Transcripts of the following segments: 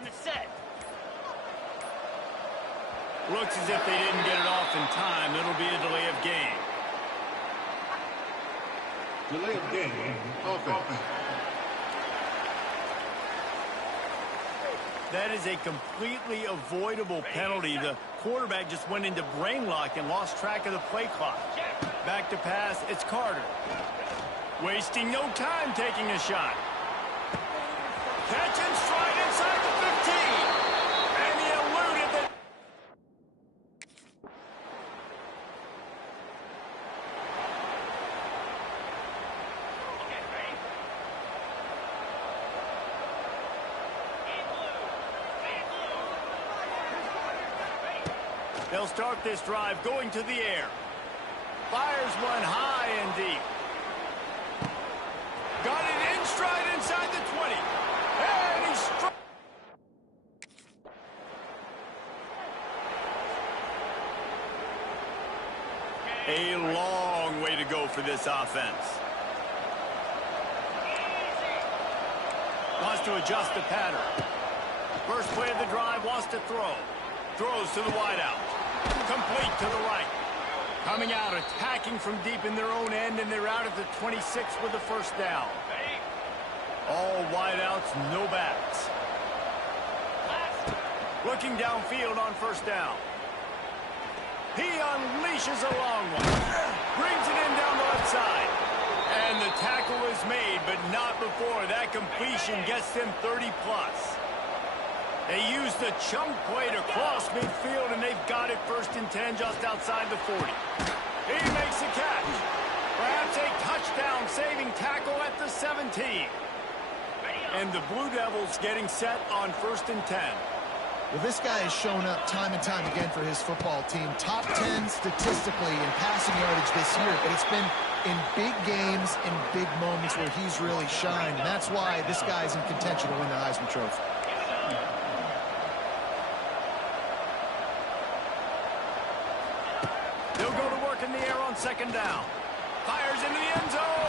On the set. Looks as if they didn't get it off in time. It'll be a delay of game. Delay of game. Offense. That is a completely avoidable penalty. The quarterback just went into brain lock and lost track of the play clock. Back to pass, it's Carter. Wasting no time taking a shot. Catch and stride inside the 15. And he eluded the... They'll start this drive going to the air. Fires one high and deep. Got it in stride inside the 20. And he struck. A long way to go for this offense. Wants to adjust the pattern. First play of the drive, wants to throw. Throws to the wideout. Complete to the right. Coming out, attacking from deep in their own end, and they're out at the 26 with the first down. All wideouts, no backs. Looking downfield on first down. He unleashes a long one. Brings it in down the left side. And the tackle is made, but not before that completion gets them 30-plus. They use the chunk play to cross midfield, and they've got it first and 10 just outside the 40. He makes the catch. Perhaps a touchdown-saving tackle at the 17. And the Blue Devils getting set on first and 10. Well, this guy has shown up time and time again for his football team. Top 10 statistically in passing yardage this year, but it's been in big games, in big moments where he's really shined. And that's why this guy's in contention to win the Heisman Trophy. They'll go to work in the air on second down. Fires into the end zone.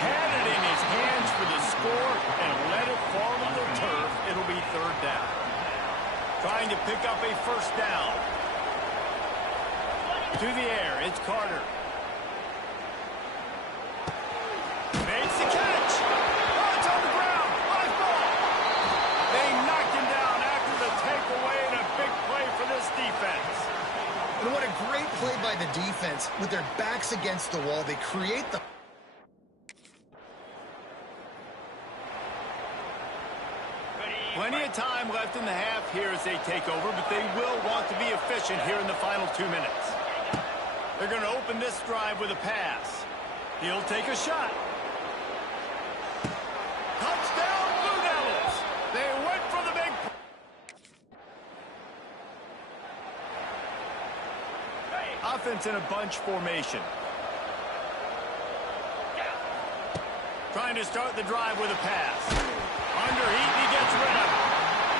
Had it in his hands for the score and let it fall on the turf. It'll be third down. Trying to pick up a first down. To the air, it's Carter. Makes the catch. Oh, it's on the ground. High ball. They knocked him down after the takeaway, and a big play for this defense. And what a great play by the defense. With their backs against the wall, they create the... Plenty of time left in the half here as they take over, but they will want to be efficient here in the final 2 minutes. They're going to open this drive with a pass. He'll take a shot. Touchdown, Blue Devils! They went for the big... Offense in a bunch formation. Trying to start the drive with a pass. Under heat, he gets rid of it.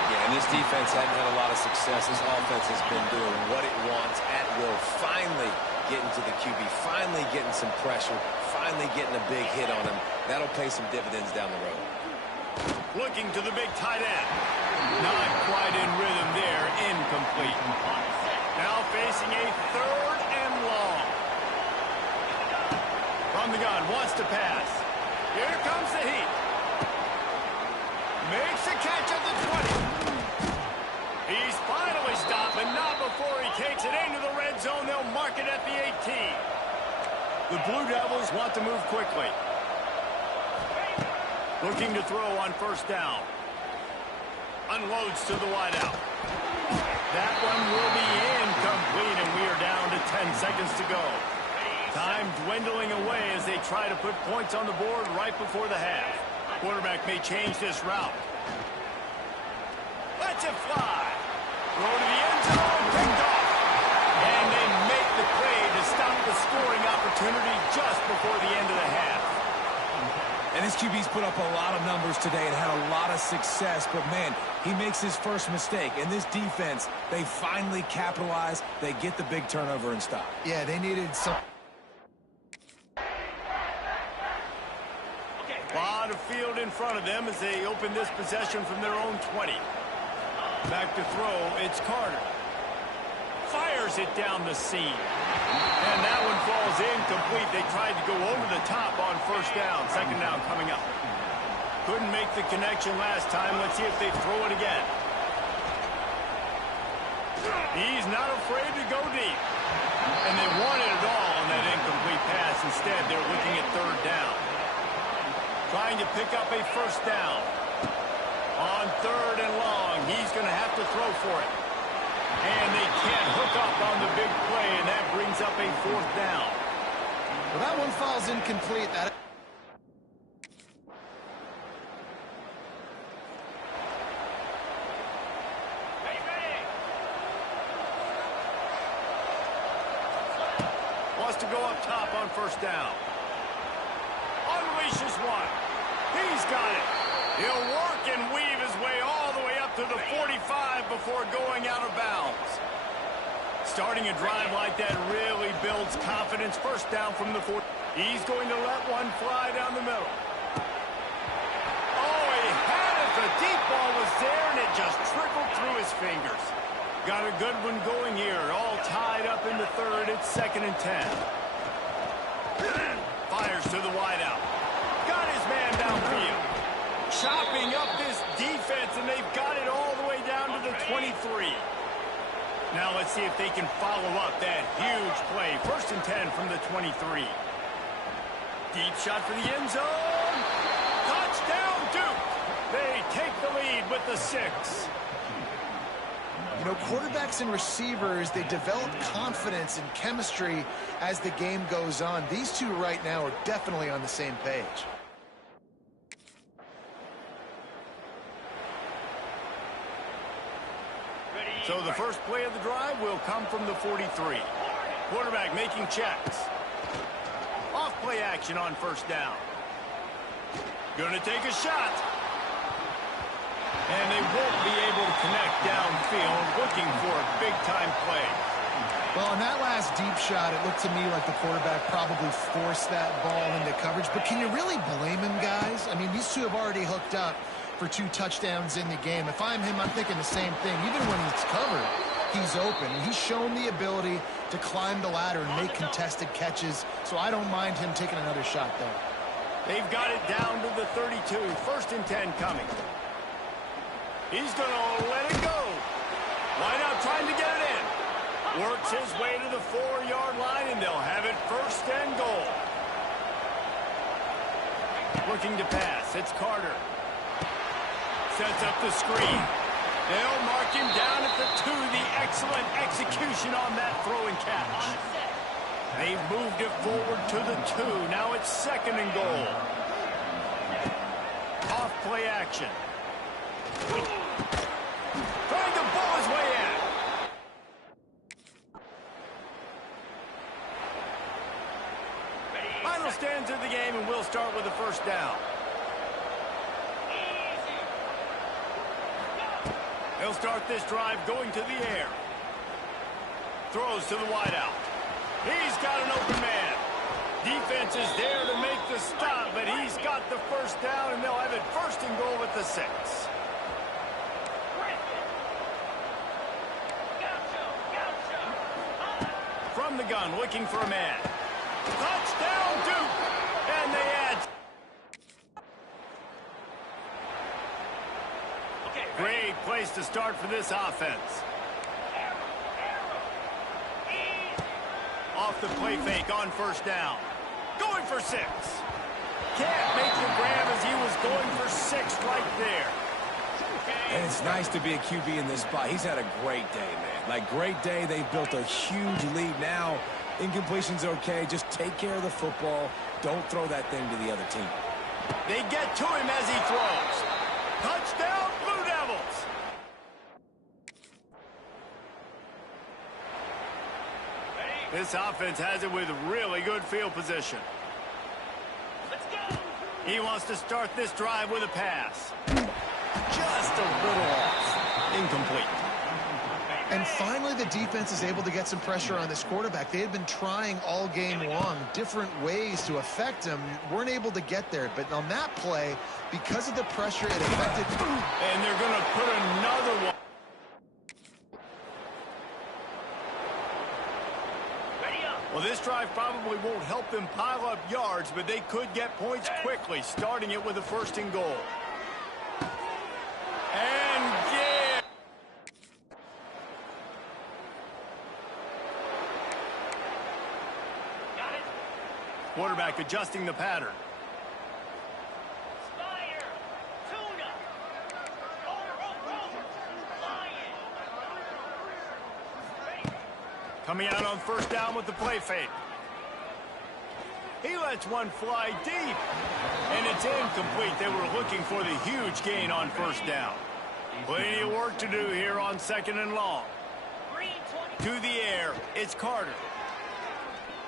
Yeah, and this defense hadn't had a lot of success. This offense has been doing what it wants at will. Finally getting to the QB, finally getting some pressure, finally getting a big hit on him. That'll pay some dividends down the road. Looking to the big tight end. Not quite in rhythm there, incomplete. Now facing a third and long. From the gun, wants to pass. Here comes the heat. Makes a catch at the 20. He's finally stopped, but not before he takes it into the red zone. They'll mark it at the 18. The Blue Devils want to move quickly. Looking to throw on first down. Unloads to the wideout. That one will be incomplete, and we are down to 10 seconds to go. Time dwindling away as they try to put points on the board right before the half. Quarterback may change this route. Lets it fly. Throw to the end zone, picked off. And they make the play to stop the scoring opportunity just before the end of the half. And this QB's put up a lot of numbers today and had a lot of success, but man, he makes his first mistake. And this defense, they finally capitalize. They get the big turnover and stop. Yeah, they needed some... A lot of field in front of them as they open this possession from their own 20. Back to throw, it's Carter. Fires it down the seam. And that one falls incomplete. They tried to go over the top on first down. Second down coming up. Couldn't make the connection last time. Let's see if they throw it again. He's not afraid to go deep. And they wanted it all on that incomplete pass. Instead, they're looking at third down. Trying to pick up a first down. On third and long, he's going to have to throw for it. And they can't hook up on the big play, and that brings up a fourth down. Well, that one falls incomplete. Wants to go up top on first down. Unleashes one. He's got it. He'll work and weave his way all the way up to the 45 before going out of bounds. Starting a drive like that really builds confidence. First down from the 40. He's going to let one fly down the middle. Oh, he had it. The deep ball was there, and it just trickled through his fingers. Got a good one going here. All tied up in the third. It's 2nd and 10. Fires to the wideout. Got his man downfield. Chopping up this defense, and they've got it all the way down to the 23. Now let's see if they can follow up that huge play. 1st and 10 from the 23. Deep shot for the end zone. Touchdown, Duke. They take the lead with the 6. You know, quarterbacks and receivers, they develop confidence and chemistry as the game goes on. These two right now are definitely on the same page. So the first play of the drive will come from the 43. Quarterback making checks. Off play action on first down. Gonna take a shot. And they won't be able to connect downfield, looking for a big-time play. Well, on that last deep shot, it looked to me like the quarterback probably forced that ball into coverage. But can you really blame him, guys? I mean, these two have already hooked up for 2 touchdowns in the game. If I'm him, I'm thinking the same thing. Even when he's covered, he's open. And he's shown the ability to climb the ladder and make contested catches. So I don't mind him taking another shot there. They've got it down to the 32. 1st and 10 coming. He's going to let it go. Wideout trying to get it in. Works his way to the 4-yard line, and they'll have it 1st and goal. Looking to pass. It's Carter. Sets up the screen. They'll mark him down at the 2. The excellent execution on that throw and catch. They've moved it forward to the 2. Now it's 2nd and goal. Off play action. Trying to ball his way in. Final stands of the game, and we'll start with the first down. They'll start this drive going to the air. Throws to the wideout. He's got an open man. Defense is there to make the stop, but he's got the first down, and they'll have it 1st and goal at the 6. From the gun, looking for a man. Touchdown, Duke! And they add. Great place to start for this offense. Off the play fake on first down. Going for 6. Can't make the grab as he was going for 6 right there. And it's nice to be a QB in this spot. He's had a great day, man. Like, great day. They've built a huge lead now. Incompletion's okay. Just take care of the football. Don't throw that thing to the other team. They get to him as he throws. Touchdown, Blue Devils! This offense has it with really good field position. Let's go! He wants to start this drive with a pass. Just a little off. Incomplete. And finally, the defense is able to get some pressure on this quarterback. They had been trying all game long, different ways to affect him. Weren't able to get there. But on that play, because of the pressure, it affected. And they're going to put another one. Well, this drive probably won't help them pile up yards, but they could get points quickly, starting it with a 1st and goal. And yeah. Quarterback adjusting the pattern. Coming out on 1st down with the play fake. He lets one fly deep. And it's incomplete. They were looking for the huge gain on 1st down. Plenty of work to do here on 2nd and long. To the air, it's Carter.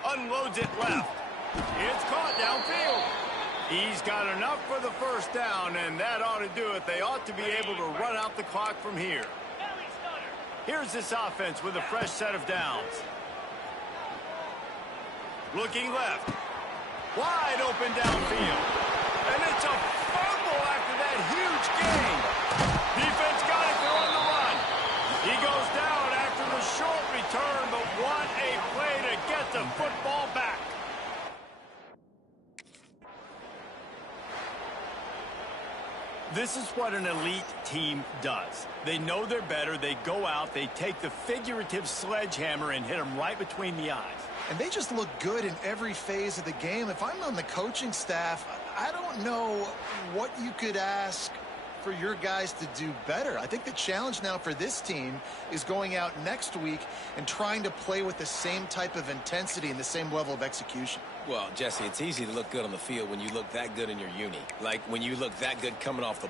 Unloads it left. It's caught downfield. He's got enough for the 1st down, and that ought to do it. They ought to be able to run out the clock from here. Here's this offense with a fresh set of downs. Looking left. Wide open downfield. And it's a fumble after that huge gain. Defense got it. They're on the run. He goes down after the short return, but what a play to get the football back. This is what an elite team does. They know they're better. They go out. They take the figurative sledgehammer and hit them right between the eyes. And they just look good in every phase of the game. If I'm on the coaching staff, I don't know what you could ask for your guys to do better. I think the challenge now for this team is going out next week and trying to play with the same type of intensity and the same level of execution. Well, Jesse, it's easy to look good on the field when you look that good in your uni. Like when you look that good coming off the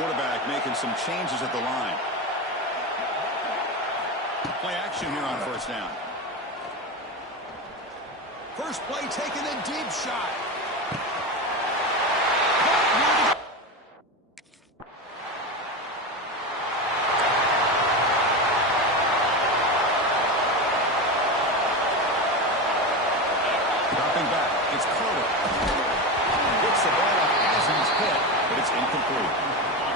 quarterback making some changes at the line. Play action here on first down. First play taking a deep shot. Dropping back, it's Carter. Gets the ball off as he's hit, but it's incomplete.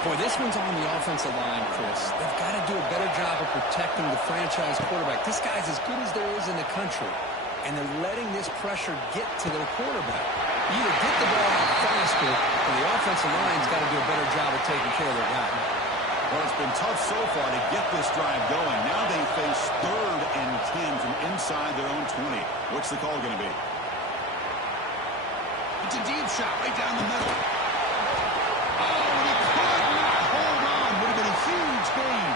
Boy, this one's on the offensive line, Chris. They've got to do a better job of protecting the franchise quarterback. This guy's as good as there is in the country, and they're letting this pressure get to their quarterback. Either get the ball out faster, or the offensive line's got to do a better job of taking care of their guy. Well, it's been tough so far to get this drive going. Now they face 3rd and 10 from inside their own 20. What's the call going to be? It's a deep shot right down the middle. Oh, and he could not hold on. Would have been a huge gain.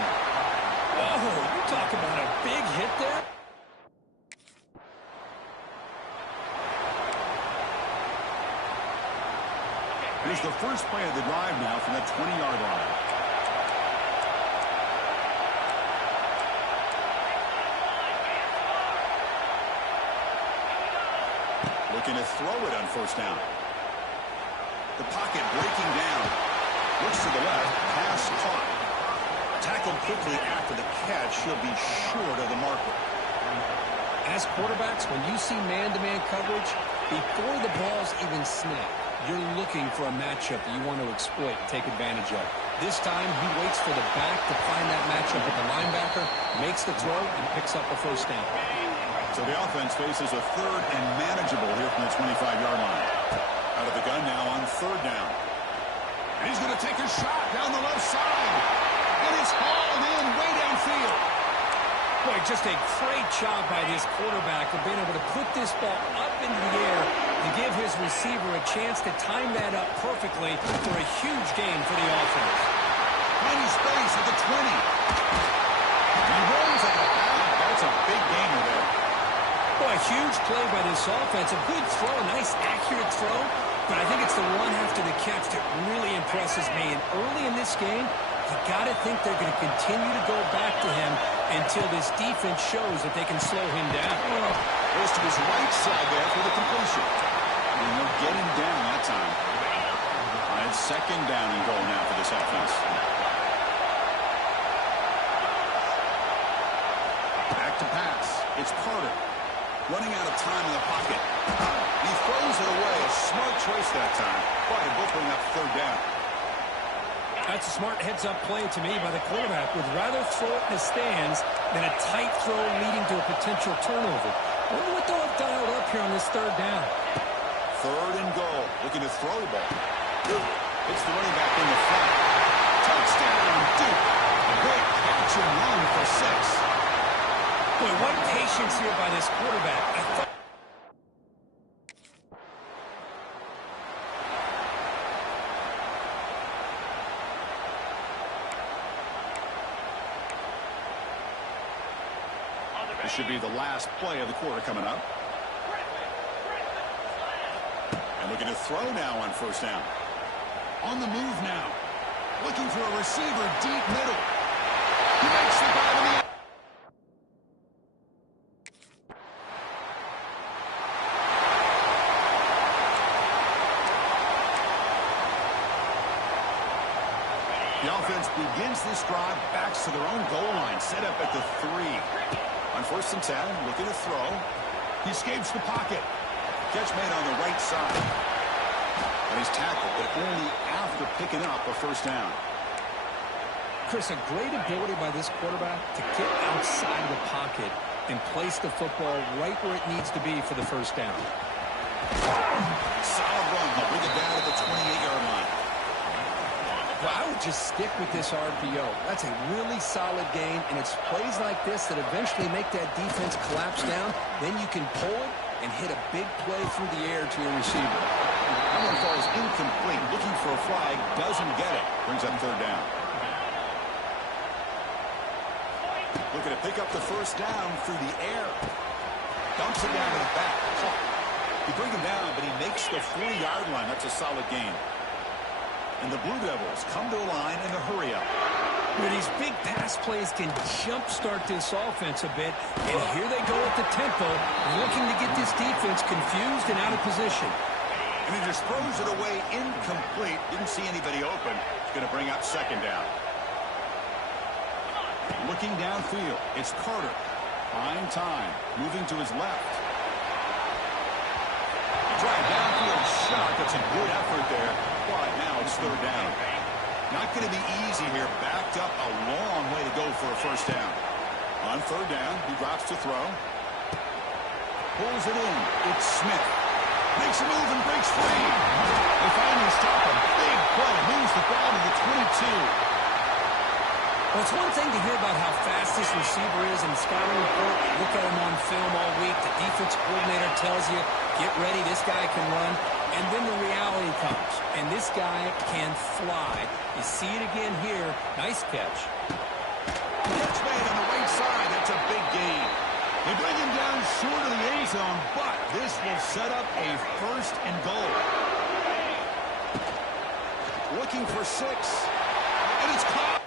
Whoa, you talk about a big hit there. Here's the first play of the drive now from the 20-yard line. Looking to throw it on first down. The pocket breaking down. Looks to the left. Pass caught. Tackled quickly after the catch. He'll be short of the marker. As quarterbacks, when you see man-to-man coverage, before the ball's even snapped, you're looking for a matchup that you want to exploit and take advantage of. This time, he waits for the back to find that matchup with the linebacker, makes the throw, and picks up a first down. So the offense faces a 3rd and manageable here from the 25-yard line. Out of the gun now on 3rd down. And he's going to take a shot down the left side. And it's hauled in way downfield. Boy, just a great job by this quarterback of being able to put this ball up into the air and give his receiver a chance to time that up perfectly for a huge gain for the offense. Tiny space at the 20. He runs out of bounds. That's a big gainer there. Boy, a huge play by this offense. A good throw, a nice accurate throw. But I think it's the run after the catch that really impresses me. And early in this game, you got to think they're going to continue to go back to him until this defense shows that they can slow him down. Goes to his right side there for the completion. And they'll get him down that time. It's 2nd down and goal now for this offense. Back to pass. It's Carter. Running out of time in the pocket. He throws it away. A smart choice that time. But it will bring up 3rd down. That's a smart heads-up play to me by the quarterback. Would rather throw it in the stands than a tight throw leading to a potential turnover. I wonder what they'll have dialed up here on this 3rd down. 3rd and goal. Looking to throw the ball. It's the running back in the front. Touchdown, Duke. Great catch and run for 6. Boy, what patience here by this quarterback. This should be the last play of the quarter coming up. And looking to throw now on first down. On the move now. Looking for a receiver deep middle. He makes the grab in the The offense begins this drive, backs to their own goal line, set up at the 3. On 1st and 10, looking to throw. He escapes the pocket. Catch made on the right side. And he's tackled, but only after picking up a first down. Chris, a great ability by this quarterback to get outside of the pocket and place the football right where it needs to be for the first down. Solid run. They'll bring it down at the 28-yard line. Well, I would just stick with this RPO. That's a really solid gain, and it's plays like this that eventually make that defense collapse down. Then you can pull it and hit a big play through the air to your receiver. That one falls incomplete. Looking for a flag. Doesn't get it. Brings up 3rd down. Looking to pick up the first down through the air. Dumps it down to the back. You bring him down, but he makes the 40-yard line. That's a solid gain. And the Blue Devils come to the line in a hurry-up. Where these big pass plays can jumpstart this offense a bit. And here they go at the tempo, looking to get this defense confused and out of position. And he just throws it away incomplete. Didn't see anybody open. It's going to bring up second down. Looking downfield, it's Carter. Fine time, moving to his left. Drive downfield shot. That's a good effort there. But now it's third down. Not going to be easy here. Backed up a long way to go for a first down. On third down, he drops to throw. Pulls it in. It's Smith. Makes a move and breaks free. They finally stop him. Big play. Moves the ball to the 22. Well, it's one thing to hear about how fast this receiver is in the scouting report. Look at him on film all week. The defense coordinator tells you, get ready, this guy can run. And then the reality comes, and this guy can fly. You see it again here. Nice catch. Catch made on the right side. That's a big gain. They bring him down short of the end zone, but this will set up a first and goal. Looking for 6, and it's caught.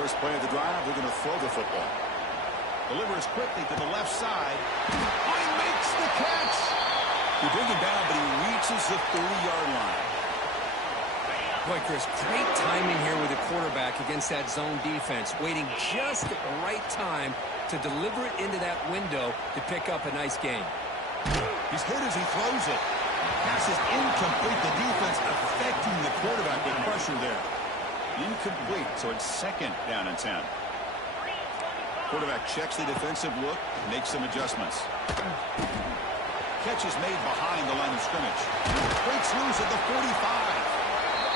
First play of the drive, they're going to throw the football. Delivers quickly to the left side. He makes the catch. He bring him down, but he reaches the 30-yard line. Boy, Chris, great timing here with the quarterback against that zone defense, waiting just at the right time to deliver it into that window to pick up a nice gain. He's hit as he throws it. Pass is incomplete. The defense affecting the quarterback with pressure there. Incomplete, so it's second down and 10. Quarterback checks the defensive look, makes some adjustments. Catch is made behind the line of scrimmage. Breaks loose at the 45.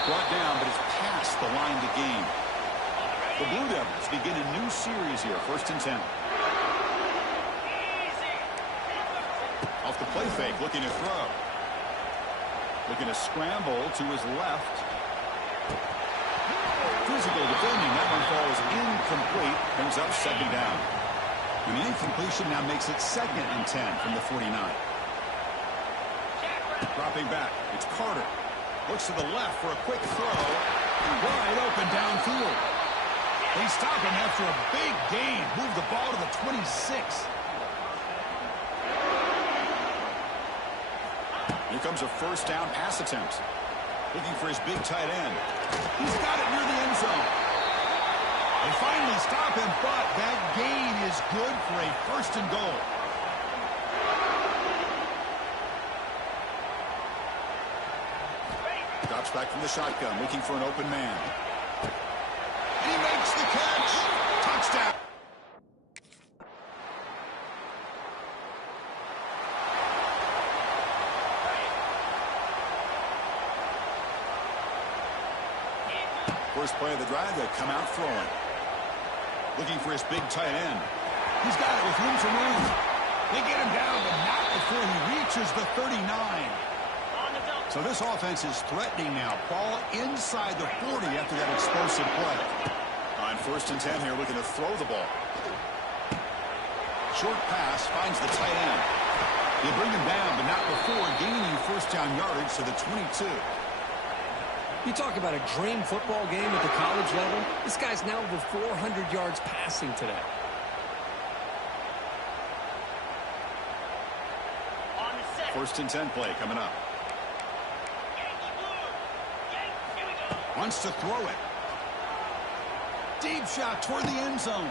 Brought down, but it's past the line to gain. The Blue Devils begin a new series here, first and 10. Off the play fake, looking to throw. Looking to scramble to his left. Physical defending. That one falls incomplete. Brings up second down. And the incompletion now makes it second and 10 from the 49. Dropping back. It's Carter. Looks to the left for a quick throw. Wide open downfield. They stop him after a big gain. Move the ball to the 26. Here comes a first down pass attempt. Looking for his big tight end. He's got it near the end zone. They finally stop him, but that gain is good for a first and goal. Drops back from the shotgun, looking for an open man. And he makes the catch. Touchdown. First play of the drive, they come out throwing. Looking for his big tight end. He's got it with room to run. They get him down, but not before he reaches the 39. So this offense is threatening now. Ball inside the 40 after that explosive play. On first and 10 here, looking to throw the ball. Short pass finds the tight end. They bring him down, but not before gaining first down yardage to the 22. You talk about a dream football game at the college level. This guy's now over 400 yards passing today. First and 10 play coming up. Wants to throw it. Deep shot toward the end zone.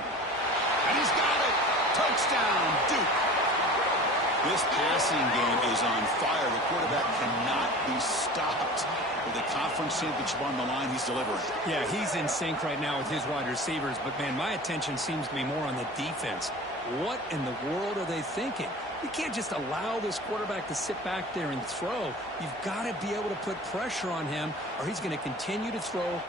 And he's got it. Touchdown, Duke. This passing game is on fire. The quarterback cannot be stopped. With the conference championship on the line, he's delivering. Yeah, he's in sync right now with his wide receivers. But, man, my attention seems to be more on the defense. What in the world are they thinking? You can't just allow this quarterback to sit back there and throw. You've got to be able to put pressure on him, or he's going to continue to throw.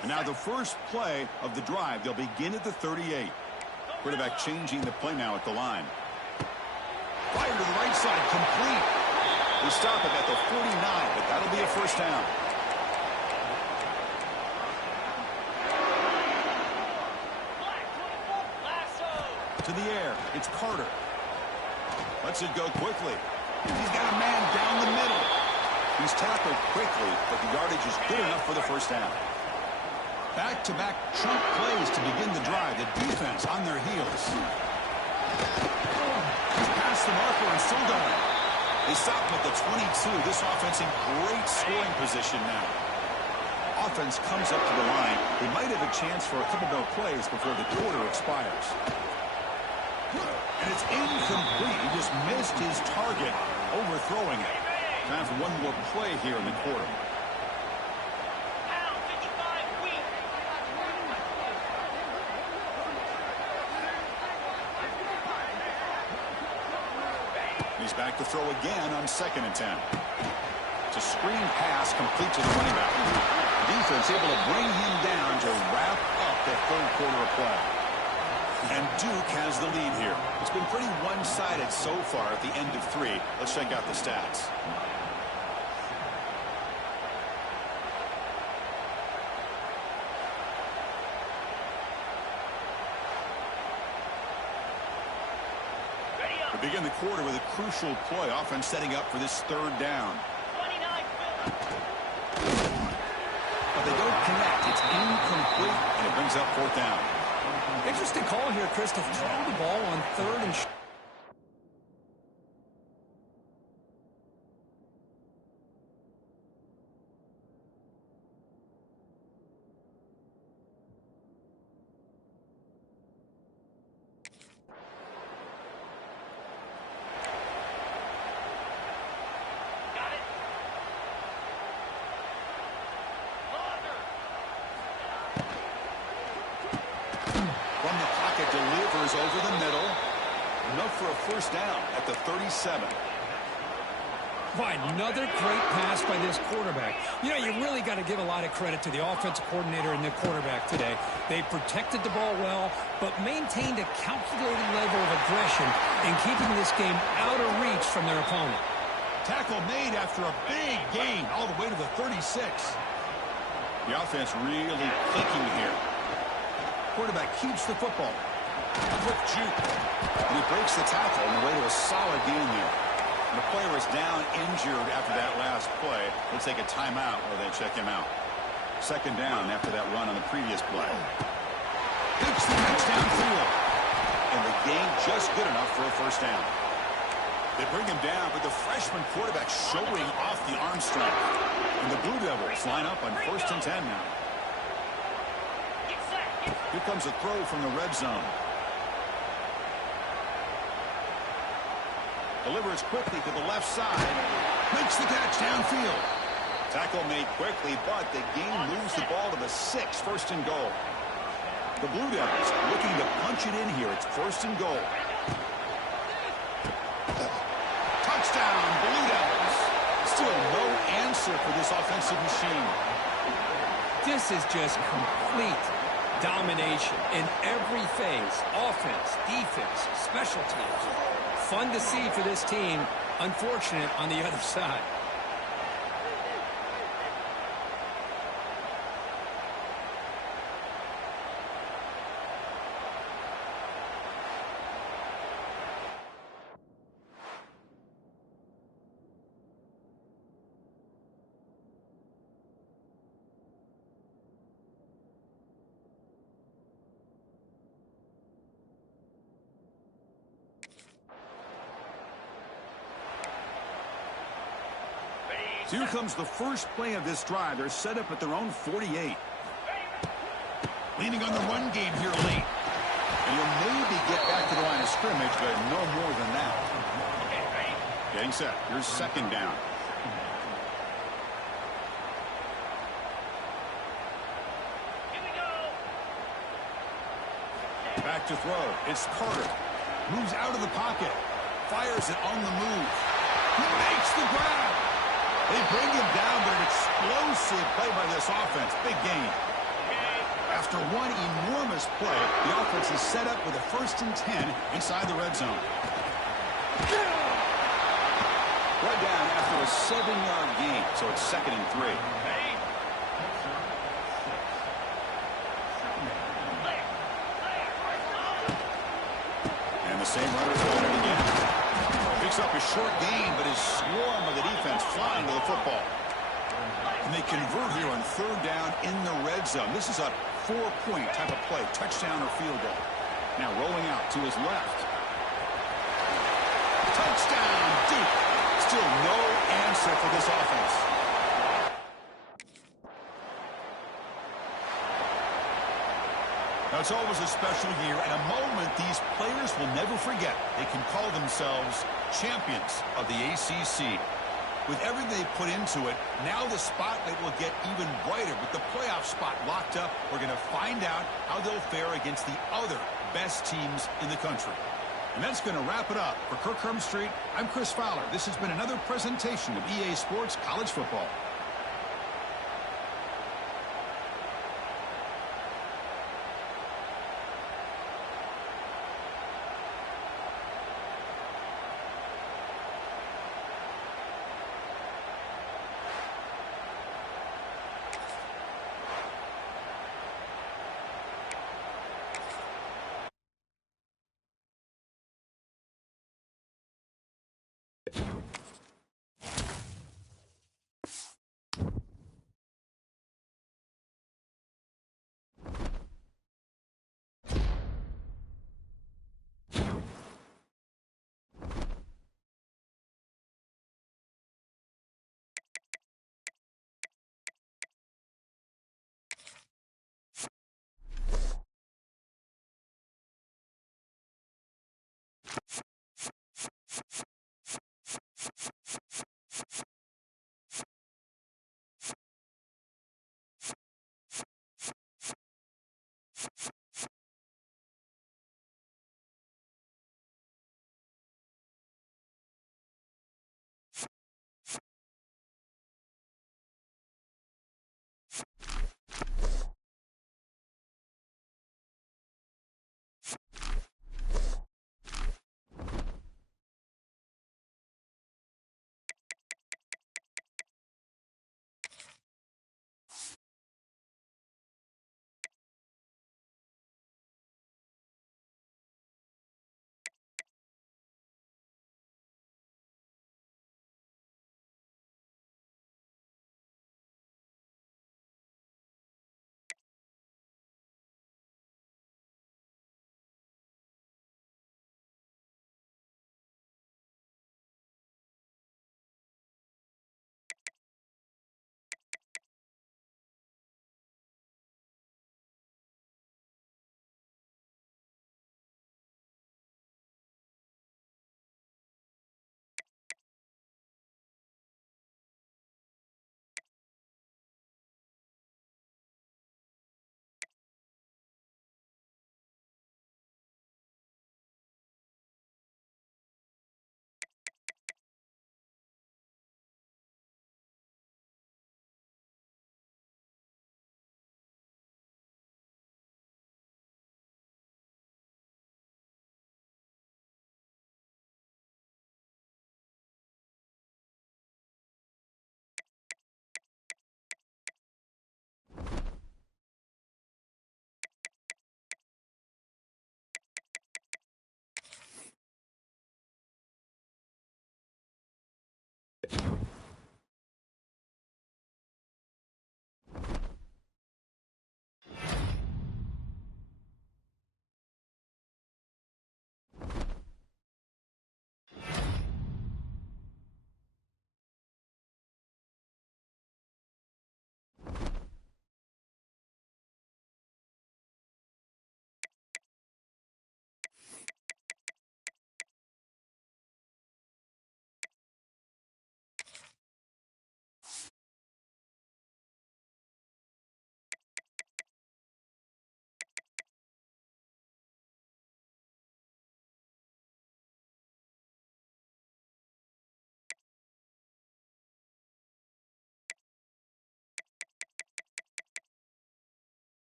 And now the first play of the drive. They'll begin at the 38. Quarterback changing the play now at the line. Fire to the right side, complete. They stop it at the 49, but that'll be a first down. To the air, it's Carter. Lets it go quickly. He's got a man down the middle. He's tackled quickly, but the yardage is good enough for the first down. Back-to-back chunk plays to begin the drive. The defense on their heels. He's past the marker and still going. They stop him at the 22. This offense in great scoring position now. Offense comes up to the line. They might have a chance for a couple more plays before the quarter expires. And it's incomplete. He just missed his target, overthrowing it. Time for one more play here in the quarter. He's back to throw again on 2nd and 10. It's a screen pass complete to the running back. Defense able to bring him down to wrap up the third quarter of play. And Duke has the lead here. It's been pretty one-sided so far at the end of 3. Let's check out the stats. We begin the quarter with a crucial play. Offense setting up for this third down. But they don't connect. It's incomplete, and it brings up 4th down. Interesting call here, Chris, to throw the ball on 3rd and short. Delivers over the middle. Enough for a first down at the 37. Boy, another great pass by this quarterback. You know, you really got to give a lot of credit to the offensive coordinator and the quarterback today. They protected the ball well, but maintained a calculated level of aggression in keeping this game out of reach from their opponent. Tackle made after a big gain all the way to the 36. The offense really clicking here. Quarterback keeps the football. Quick juke. And he breaks the tackle on the way to a solid gain there. And the player is down injured after that last play. We'll take a timeout while they check him out. 2nd down after that run on the previous play. Takes the catch downfield. And the gain just good enough for a first down. They bring him down, but the freshman quarterback showing off the arm strength. And the Blue Devils line up on 1st and 10 now. Here comes a throw from the red zone. Delivers quickly to the left side. Makes the catch downfield. Tackle made quickly, but the gain moves the ball to the 6, 1st and goal. The Blue Devils looking to punch it in here. It's 1st and goal. Touchdown, Blue Devils. Still no answer for this offensive machine. This is just complete domination in every phase. Offense, defense, special teams. Fun to see for this team. Unfortunate on the other side. Here comes the first play of this drive. They're set up at their own 48. Leaning on the run game here late. And you'll maybe get back to the line of scrimmage, but no more than that. Getting set. Here's 2nd down. Back to throw. It's Carter. Moves out of the pocket. Fires it on the move. He makes the grab. They bring him down, but an explosive play by this offense. Big gain. After one enormous play, the offense is set up with a 1st and 10 inside the red zone. Brought down after a 7-yard gain, so it's 2nd and 3. And the same runner's got it again. Picks up a short gain, but his swarm of the defense flying to the football. And they convert here on 3rd down in the red zone. This is a 4-point type of play, touchdown or field goal. Now rolling out to his left. Touchdown deep. Still no answer for this offense. Now, it's always a special year and a moment these players will never forget. They can call themselves champions of the ACC. With everything they put into it, now the spotlight will get even brighter. With the playoff spot locked up, we're going to find out how they'll fare against the other best teams in the country. And that's going to wrap it up. For Kirk Street, I'm Chris Fowler. This has been another presentation of EA Sports College Football.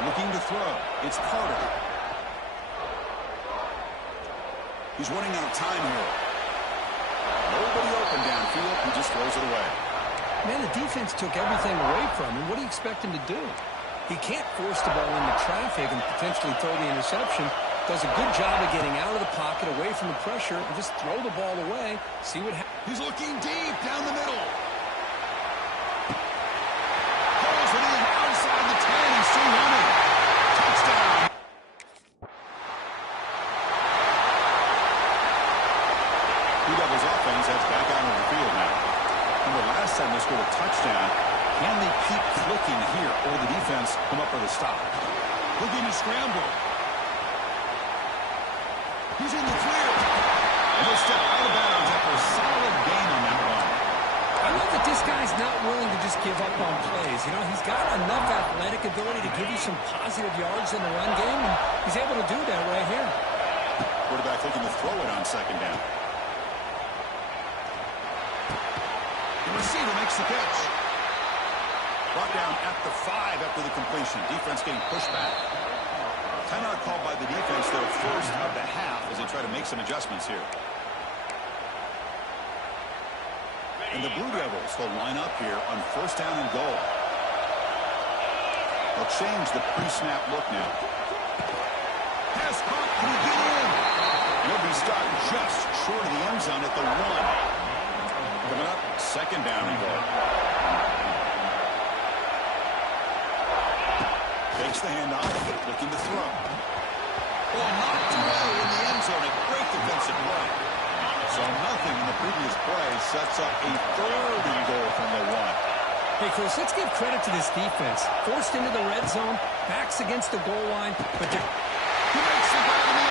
Looking to throw. It's Carter. He's running out of time here. Nobody open downfield. He just throws it away. Man, the defense took everything away from him. What do you expect him to do? He can't force the ball into traffic and potentially throw the interception. Does a good job of getting out of the pocket, away from the pressure, and just throw the ball away. See what happens. He's looking deep down the middle. Pulls it in outside the 10. He's still running. Touchdown. Blue Devils offense heads back out on the field now. Remember last time they scored a touchdown. Can they keep clicking here, or the defense come up with a stop? Looking to scramble. He's in the clear. And he'll step out of bounds after a solid gain on that run. I love that this guy's not willing to just give up on plays. You know, he's got enough athletic ability to give you some positive yards in the run game, and he's able to do that right here. Quarterback looking to throw it on second down. The receiver makes the catch. Brought down at the 5 after the completion. Defense getting pushed back. Timeout called by the defense, their first of the half, as they try to make some adjustments here. And the Blue Devils will line up here on first down and goal. They'll change the pre-snap look now. Pass caught. Can he get in? And he'll be stopped just short of the end zone at the 1. Coming up, second down and goal. Takes the handoff, looking to throw. Ball knocked away in the end zone. A great defensive play. So nothing in the previous play sets up a third and goal from the 1. Hey, Chris, let's give credit to this defense. Forced into the red zone, backs against the goal line, but they're... He makes the grab.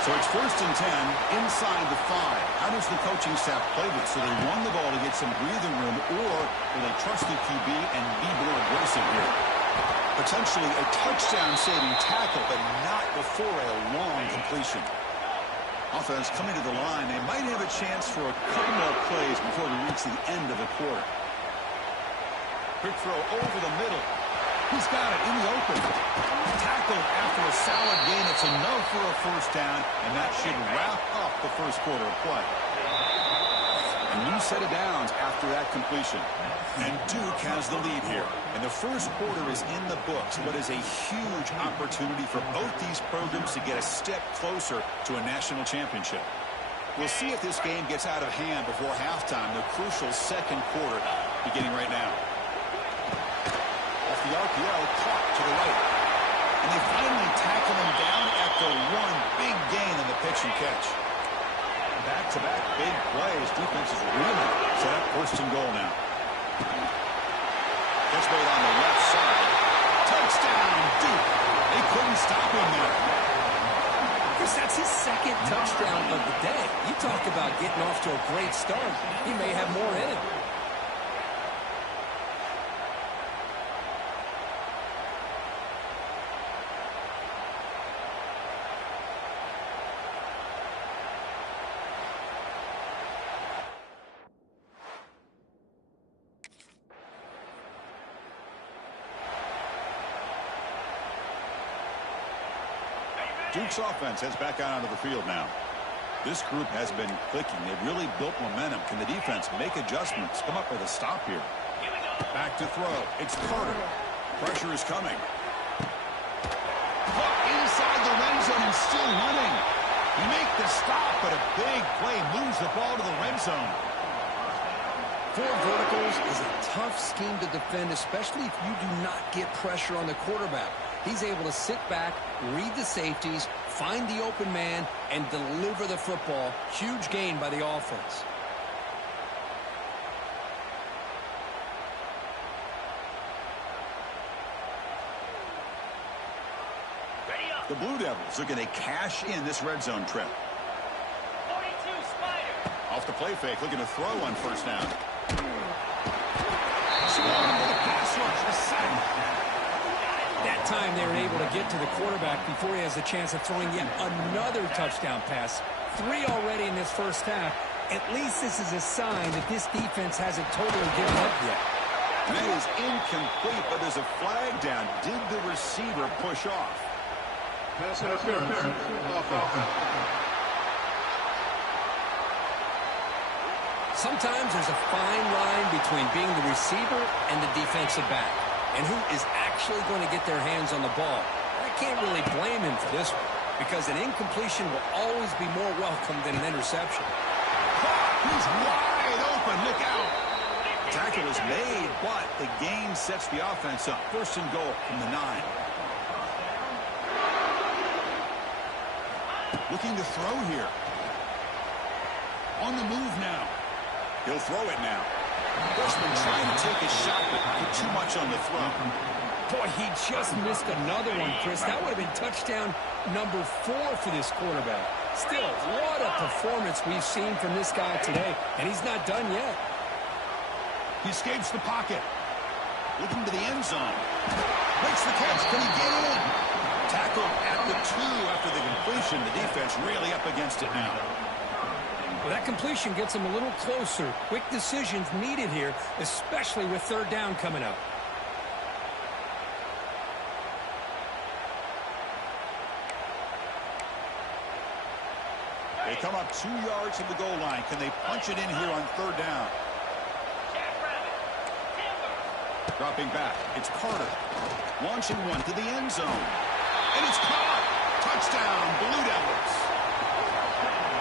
So it's first and 10 inside the 5. How does the coaching staff play this? So they run the ball to get some breathing room, or will they trust the QB and be more aggressive here? Potentially a touchdown-saving tackle, but not before a long completion. Offense coming to the line. They might have a chance for a couple more plays before we reach the end of the quarter. Quick throw over the middle. He's got it in the open. Tackled after a solid gain. It's enough for a first down, and that should wrap up the first quarter of play. A new set of downs after that completion. And Duke has the lead here. And the first quarter is in the books. What is a huge opportunity for both these programs to get a step closer to a national championship. We'll see if this game gets out of hand before halftime, the crucial second quarter beginning right now. The RPO caught to the right. And they finally tackle him down at the 1. Big gain in the pitch and catch. Back-to-back big plays. Defense is really set up first and goal now. Catch made on the left side. Touchdown, Duke. They couldn't stop him there. Chris, that's his second touchdown of the day. You talk about getting off to a great start. He may have more in it. Duke's offense heads back out onto the field now. This group has been clicking. They've really built momentum. Can the defense make adjustments? Come up with a stop here. Back to throw. It's Carter. Pressure is coming. Hook inside the red zone and still running. He make the stop, but a big play moves the ball to the red zone. 4 verticals is a tough scheme to defend, especially if you do not get pressure on the quarterback. He's able to sit back, read the safeties, find the open man, and deliver the football. Huge gain by the offense. The Blue Devils are going to cash in this red zone trip. 42 Spider. Off the play fake, looking to throw on first down. Swarm with a pass rush, a sack. That time they were able to get to the quarterback before he has a chance of throwing yet another touchdown pass. 3 already in this first half. At least this is a sign that this defense hasn't totally given up yet. That is incomplete, but there's a flag down. Did the receiver push off? Pass interference. Offense. Sometimes there's a fine line between being the receiver and the defensive back, and who is actually going to get their hands on the ball. I can't really blame him for this one, because an incompletion will always be more welcome than an interception. He's wide open. Look out. Tackle is made, but the gain sets the offense up. First and goal from the 9. Looking to throw here. On the move now. He'll throw it now. Bushman trying to take a shot, but put too much on the throw. Boy, he just missed another one, Chris. That would have been touchdown number 4 for this quarterback. Still, what a performance we've seen from this guy today, and he's not done yet. He escapes the pocket. Looking to the end zone. Makes the catch. Can he get in? Tackle at the 2 after the completion. The defense really up against it now. Well, that completion gets him a little closer. Quick decisions needed here, especially with third down coming up. They come up 2 yards from the goal line. Can they punch it in here on third down? Dropping back. It's Carter. Launching one to the end zone. And it's caught. Touchdown, Blue Devils.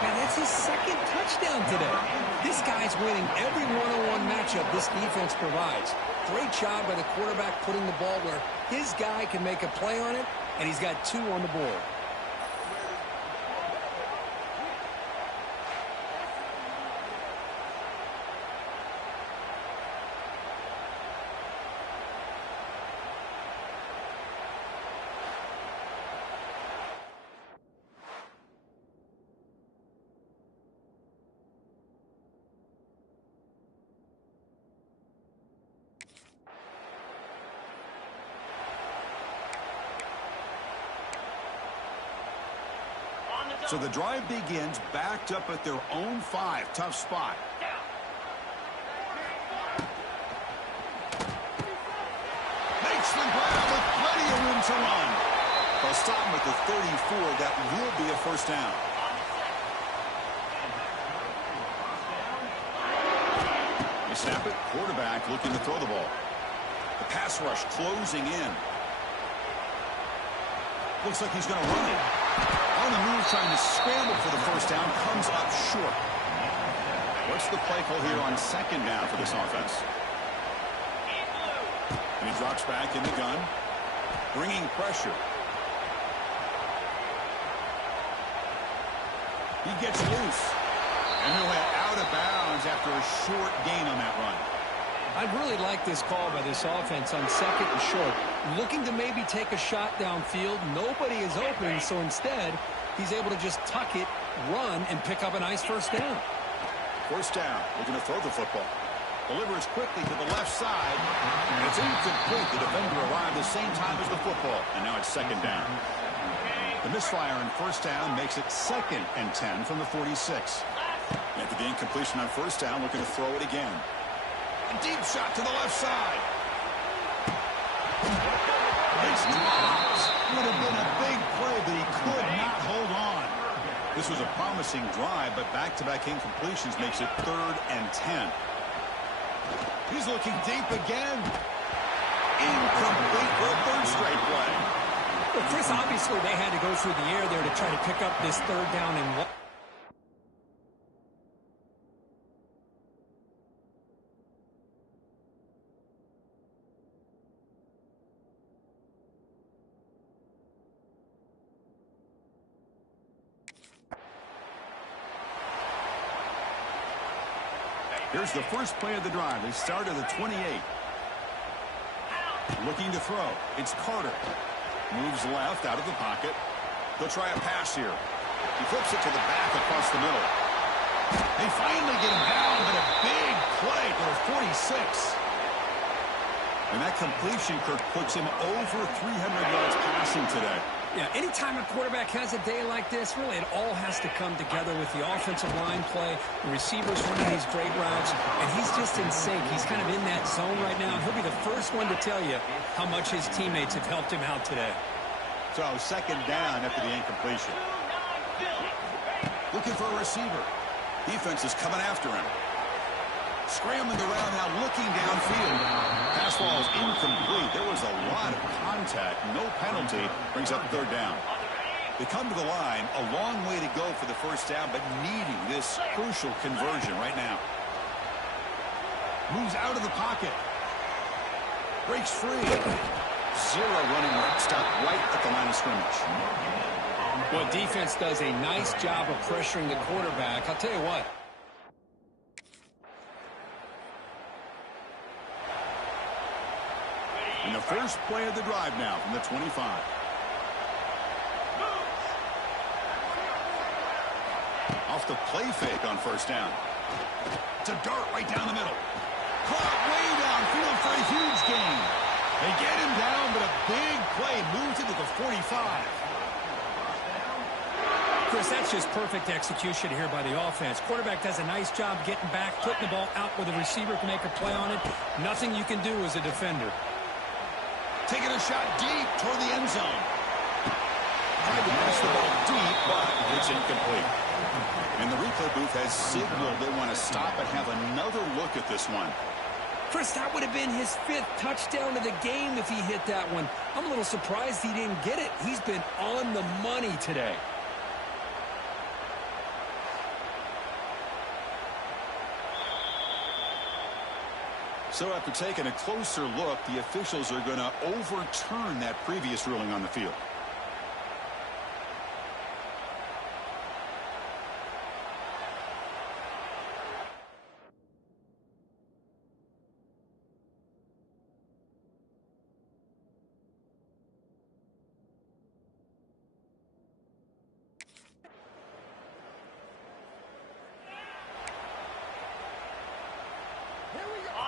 Man, that's his second touchdown today. This guy's winning every one-on-one matchup this defense provides. Great job by the quarterback putting the ball where his guy can make a play on it, and he's got 2 on the board. So the drive begins backed up at their own 5. Tough spot. Makes the grab with plenty of room to run. They'll stop him at the 34. That will be a first down. They snap it. Quarterback looking to throw the ball. The pass rush closing in. Looks like he's going to run it. On the move, trying to scramble for the first down, comes up short. What's the play call here on second down for this offense? And he drops back in the gun, bringing pressure. He gets loose, and he went out of bounds after a short gain on that run. I really like this call by this offense on second and short. Looking to maybe take a shot downfield. Nobody is open, so instead, he's able to just tuck it, run, and pick up a nice first down. First down, looking to throw the football. Delivers quickly to the left side. And it's incomplete. The defender arrived the same time as the football, and now it's second down. The misfire on first down makes it 2nd and 10 from the 46. After the incompletion on first down, looking to throw it again. A deep shot to the left side. It's dropped. Would have been a big play, but he could not hold on. This was a promising drive, but back-to-back incompletions makes it 3rd and 10. He's looking deep again. Incomplete for a 3rd straight play. Well, Chris, obviously they had to go through the air there to try to pick up this third down and what. Here's the first play of the drive. They start at the 28. Looking to throw. It's Carter. Moves left out of the pocket. He'll try a pass here. He flips it to the back across the middle. They finally get him down, but a big play for a 46. And that completion, Kirk, puts him over 300 yards passing today. Yeah, anytime a quarterback has a day like this, really it all has to come together with the offensive line play, the receivers running these great routes, and he's just in sync. He's kind of in that zone right now. He'll be the first one to tell you how much his teammates have helped him out today. So second down after the incompletion. Looking for a receiver. Defense is coming after him. Scrambling around now, looking downfield. Pass ball is incomplete. There was a lot of contact. No penalty. Brings up third down. They come to the line. A long way to go for the first down, but needing this crucial conversion right now. Moves out of the pocket. Breaks free. Zero running room. Stopped right at the line of scrimmage. Well, defense does a nice job of pressuring the quarterback. I'll tell you what. And the first play of the drive now from the 25. Off the play fake on first down. It's a dart right down the middle. Caught way downfield for a huge gain. They get him down, but a big play moves into the 45. Chris, that's just perfect execution here by the offense. Quarterback does a nice job getting back, putting the ball out where the receiver can make a play on it. Nothing you can do as a defender. Taking a shot deep toward the end zone. Tried to pass the ball deep, but it's incomplete. And the replay booth has signaled they want to stop and have another look at this one. Chris, that would have been his 5th touchdown of the game if he hit that one. I'm a little surprised he didn't get it. He's been on the money today. So after taking a closer look, the officials are going to overturn that previous ruling on the field.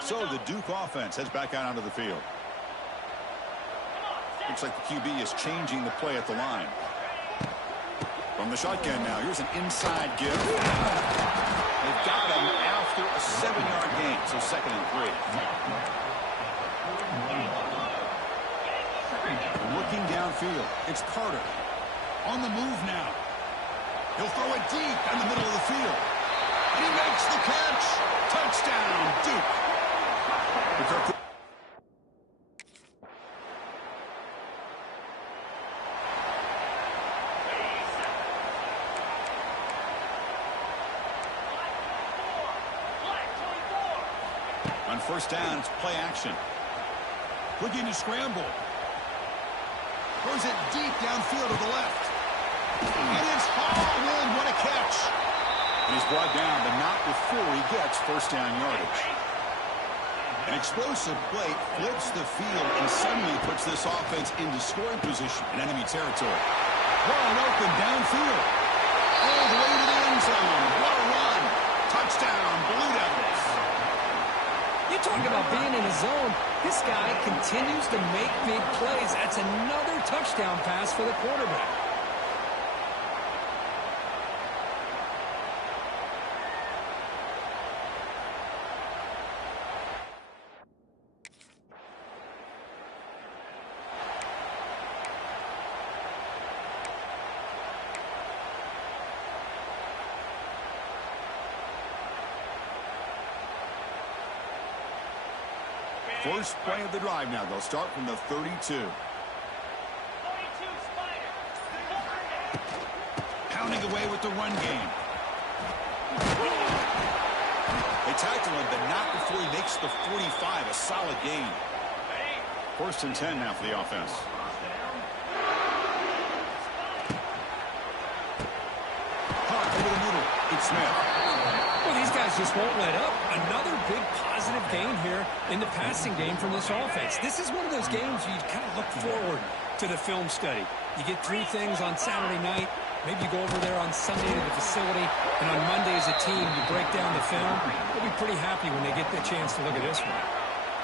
So the Duke offense heads back out onto the field. Looks like the QB is changing the play at the line. From the shotgun now, here's an inside give. They've got him after a 7-yard gain, so 2nd and 3. Looking downfield, it's Carter. On the move now. He'll throw it deep in the middle of the field. And he makes the catch. Touchdown, Duke. On first down, it's play action. Looking to scramble. Throws it deep downfield to the left. And it's hauled in. What a catch. And he's brought down, but not before he gets first down yardage. An explosive play flips the field and suddenly puts this offense into scoring position in enemy territory. Wide open downfield. All the way to the end zone. What a run. Touchdown, Blue Devils. You talk about being in a zone. This guy continues to make big plays. That's another touchdown pass for the quarterback. First play of the drive now. They'll start from the 32. Pounding away with the run game. They tackle him, but not before he makes the 45. A solid gain. 1st and 10 now for the offense. Caught over the middle. It's Smith. Well, these guys just won't let up. Another big positive gain here in the passing game from this offense. This is one of those games you kind of look forward to the film study. You get 3 things on Saturday night. Maybe you go over there on Sunday to the facility, and on Monday as a team, you break down the film. They'll be pretty happy when they get the chance to look at this one.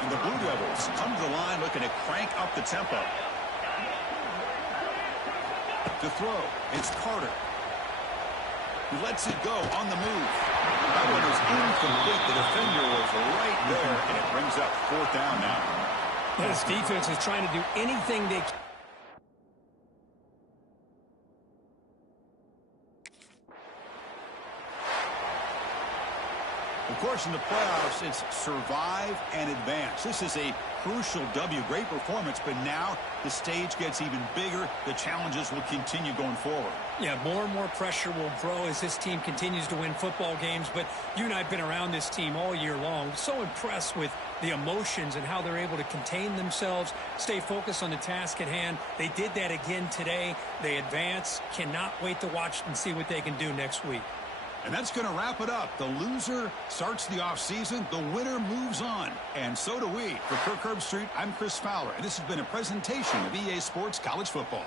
And the Blue Devils come to the line looking to crank up the tempo. To throw, it's Carter. He lets it go on the move. That one is incomplete. The defender was right there, and it brings up 4th down now. This defense is trying to do anything they can. Of course, in the playoffs, it's survive and advance. This is a crucial W. Great performance, but now the stage gets even bigger. The challenges will continue going forward. Yeah, more and more pressure will grow as this team continues to win football games. But you and I have been around this team all year long. So impressed with the emotions and how they're able to contain themselves, stay focused on the task at hand. They did that again today. They advance. Cannot wait to watch and see what they can do next week. And that's going to wrap it up. The loser starts the offseason. The winner moves on. And so do we. For Kirk Herbstreit, I'm Chris Fowler. And this has been a presentation of EA Sports College Football.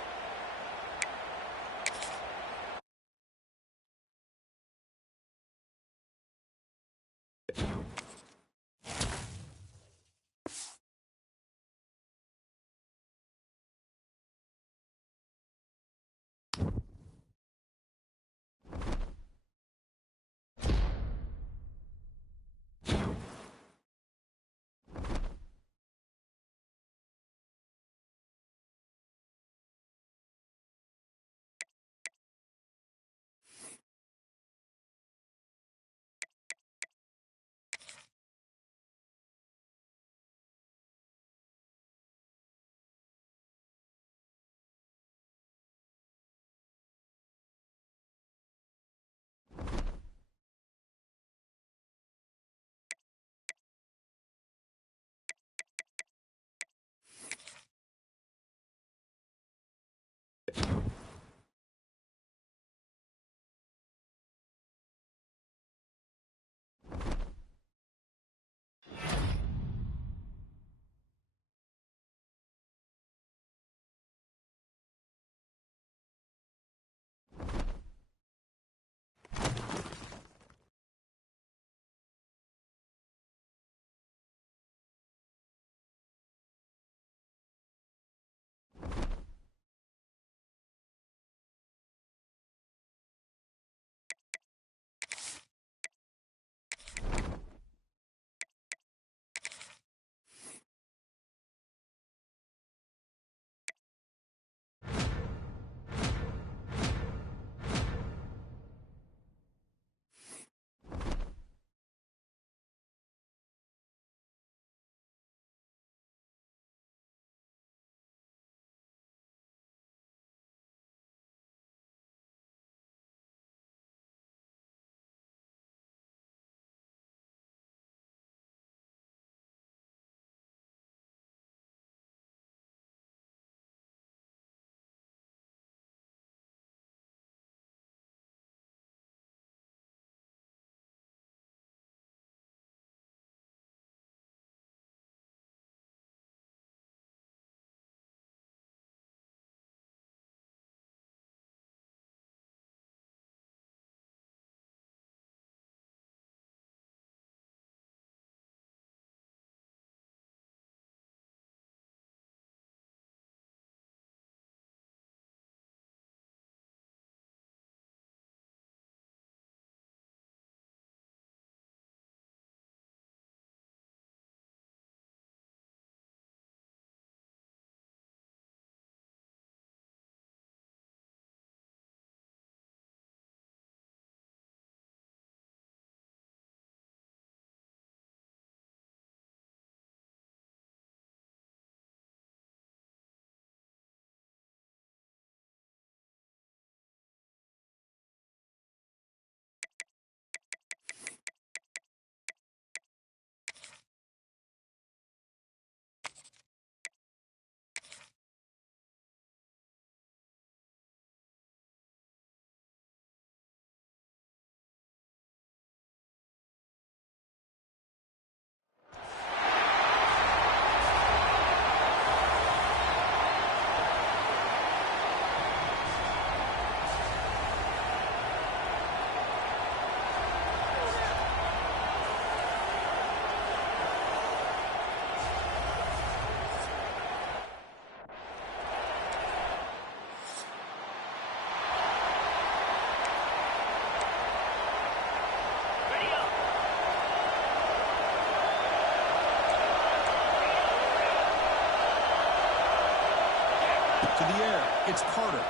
to the air. It's Carter.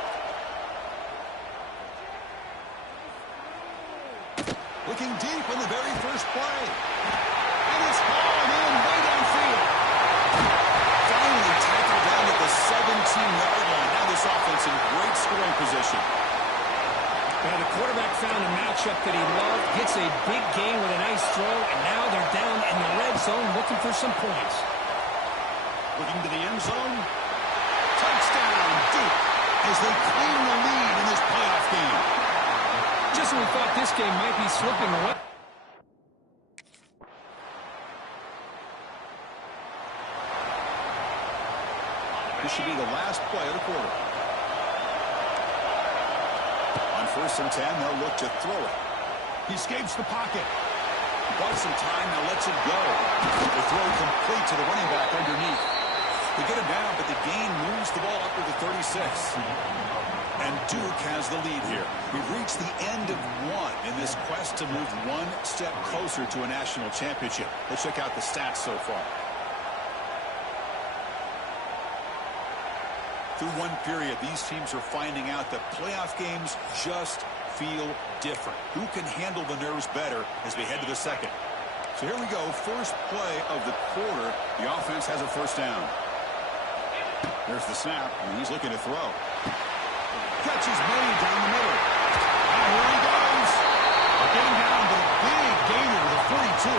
Looking deep in the very first play. And it's hauled in way downfield. Finally tackled down at the 17-yard line. Now this offense in great scoring position. Well, the quarterback found a matchup that he loved, gets a big gain with a nice throw, and now they're down in the red zone looking for some points. Looking to the end zone. Touchdown, Duke, as they claim the lead in this playoff game. Just when we thought this game might be slipping away. This should be the last play of the quarter. On 1st and 10, they'll look to throw it. He escapes the pocket. He bought some time, now lets it go. The throw complete to the running back underneath. They get him down, but the gain moves the ball up to the 36. And Duke has the lead here. We've reached the end of one in this quest to move one step closer to a national championship. Let's check out the stats so far. Through one period, these teams are finding out that playoff games just feel different. Who can handle the nerves better as we head to the second? So here we go. First play of the quarter. The offense has a first down. There's the snap, and he's looking to throw. Catch is made down the middle. And here he goes. Getting down, but a big gainer to the 42.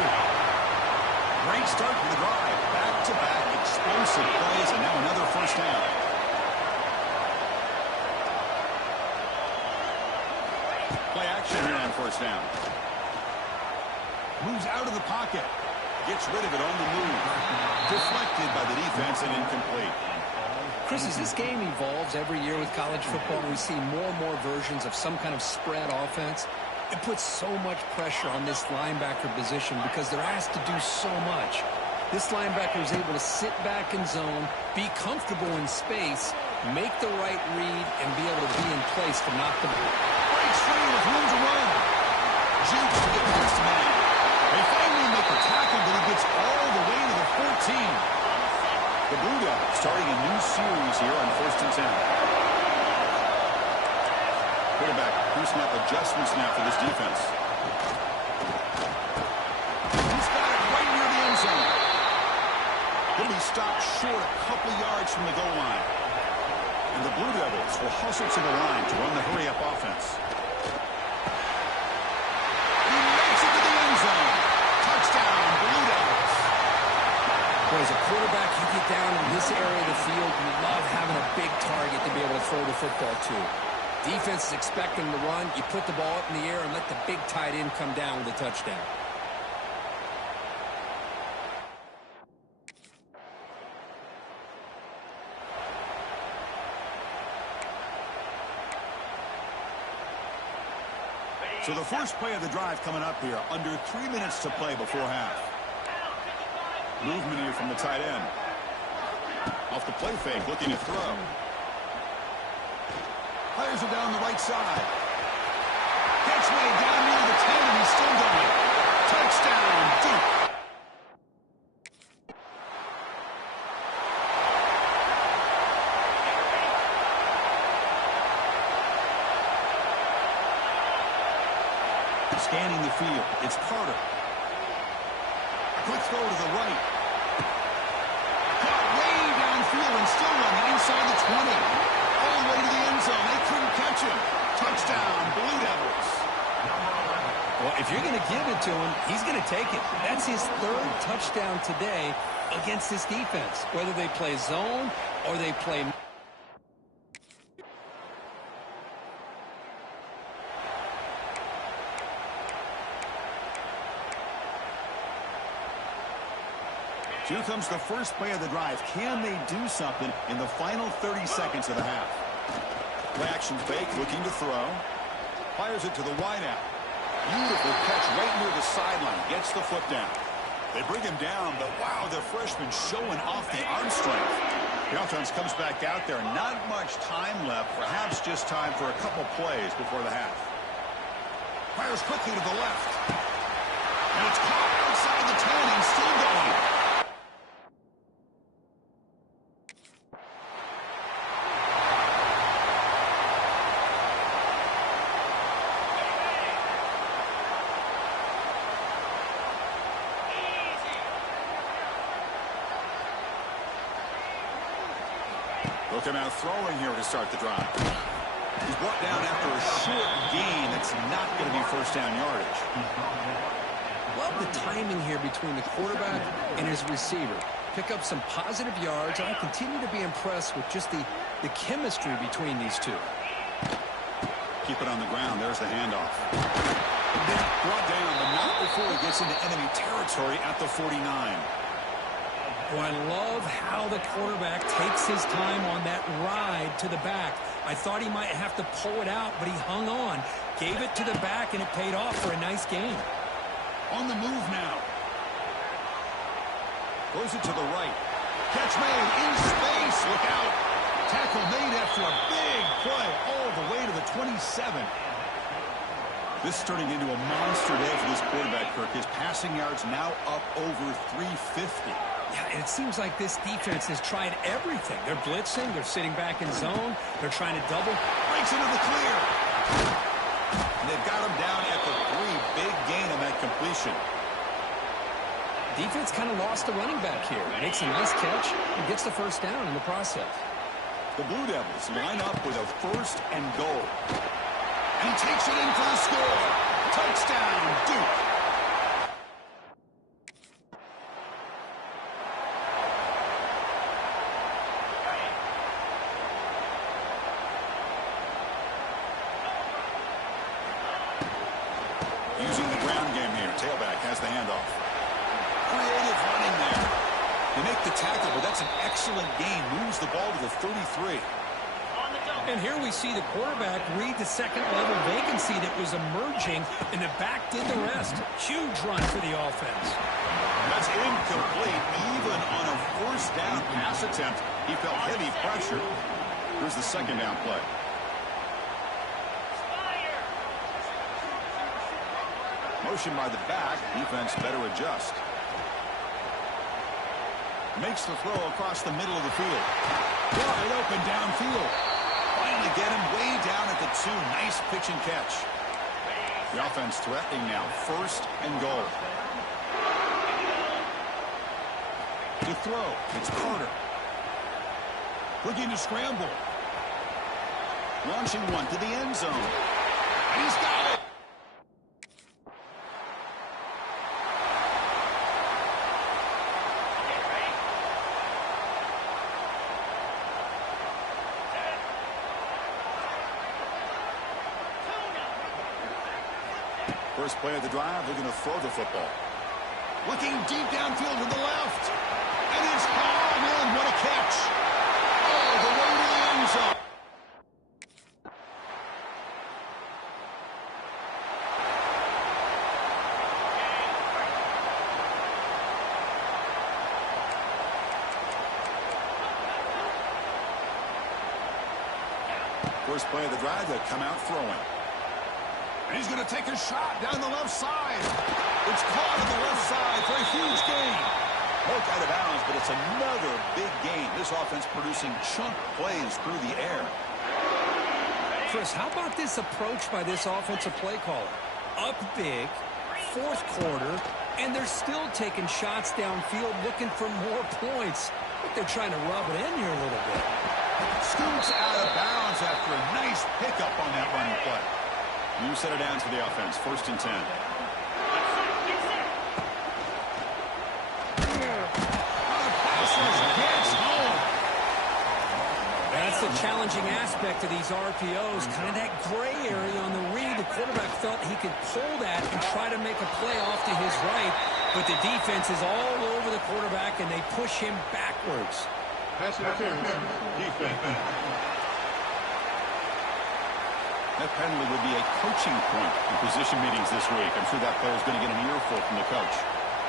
Great start to the drive. Back-to-back explosive plays, and now another first down. Play action here on first down. Moves out of the pocket. Gets rid of it on the move. Deflected by the defense and incomplete. Chris, as this game evolves every year with college football, we see more and more versions of some kind of spread offense. It puts so much pressure on this linebacker position because they're asked to do so much. This linebacker is able to sit back in zone, be comfortable in space, make the right read, and be able to be in place to knock the ball. Breaks free with room to run. Jukes to the past man. They finally make a tackle, but he gets all the way to the 14. The Blue Devils starting a new series here on 1st and 10. Quarterback, pre-snap adjustments now for this defense. He's got it right near the end zone. He'll be stopped short a couple yards from the goal line. And the Blue Devils will hustle to the line to run the hurry-up offense. He makes it to the end zone. Touchdown, Blue Devils. Boy, as a quarterback, you get down in this area of the field, you love having a big target to be able to throw the football to. Defense is expecting to run. You put the ball up in the air and let the big tight end come down with a touchdown. So the first play of the drive coming up here. Under 3 minutes to play before half. Movement here from the tight end. Off the play fake, looking to throw. Fires it down the right side. Catch made down near the 10, and he's still going. Touchdown, Duke. Scanning the field, it's Carter. Quick throw to the right. Caught way downfield and still running inside the 20. All the way to the end zone. They couldn't catch him. Touchdown, Blue Devils. Well, if you're going to give it to him, he's going to take it. That's his third touchdown today against this defense. Whether they play zone or they play... Here comes the first play of the drive. Can they do something in the final 30 seconds of the half? Play action fake, looking to throw. Fires it to the wideout. Beautiful catch right near the sideline. Gets the foot down. They bring him down, but wow, the freshman showing off the arm strength. The offense comes back out there. Not much time left. Perhaps just time for a couple plays before the half. Fires quickly to the left. And it's caught outside the 10 and still going. They'll come out throwing here to start the drive. He's brought down after a short gain. That's not going to be first down yardage. Love the timing here between the quarterback and his receiver. Pick up some positive yards, and I continue to be impressed with just the chemistry between these two. Keep it on the ground. There's the handoff. Brought down, but not before he gets into enemy territory at the 49. Oh, I love how the quarterback takes his time on that ride to the back. I thought he might have to pull it out, but he hung on, gave it to the back, and it paid off for a nice gain. On the move now. Throws it to the right. Catch made in space. Look out. Tackle made after a big play all the way to the 27. This is turning into a monster day for this quarterback, Kirk. His passing yards now up over 350. Yeah, and it seems like this defense has tried everything. They're blitzing. They're sitting back in zone. They're trying to double. Breaks into the clear. And they've got him down at the 3. Big gain on that completion. Defense kind of lost the running back here. Makes a nice catch and gets the first down in the process. The Blue Devils line up with a first and goal. And he takes it in for the score. Touchdown, Duke. Using the ground game here. Tailback has the handoff. Creative running there. They make the tackle, but that's an excellent gain. Moves the ball to the 33. And here we see the quarterback read the second-level vacancy that was emerging, and the back did the rest. Huge run for the offense. That's incomplete. Even on a first down pass attempt, he felt heavy pressure. Here's the second down play. Motion by the back. Defense better adjust. Makes the throw across the middle of the field. Wide open downfield. Finally get him way down at the 2. Nice pitch and catch. The offense threatening now. First and goal. To throw. It's Carter. Looking to scramble. Launching one to the end zone. And he's got it. First play of the drive, they're going to throw the football. Looking deep downfield to the left. And it's hauled in. What a catch. All the way to the end zone. First play of the drive, they'll come out throwing. And he's going to take a shot down the left side. It's caught on the left side for a huge gain. Poked out of bounds, but it's another big gain. This offense producing chunk plays through the air. Chris, how about this approach by this offensive play caller? Up big, fourth quarter, and they're still taking shots downfield looking for more points. But they're trying to rub it in here a little bit. Scoots out of bounds after a nice pickup on that running play. New set of downs for the offense. First and 10. That's the challenging aspect of these RPOs. Kind of that gray area on the read. The quarterback felt he could pull that and try to make a play off to his right. But the defense is all over the quarterback, and they push him backwards. Pass interference. Defense. That penalty would be a coaching point in position meetings this week. I'm sure that player is going to get an earful from the coach.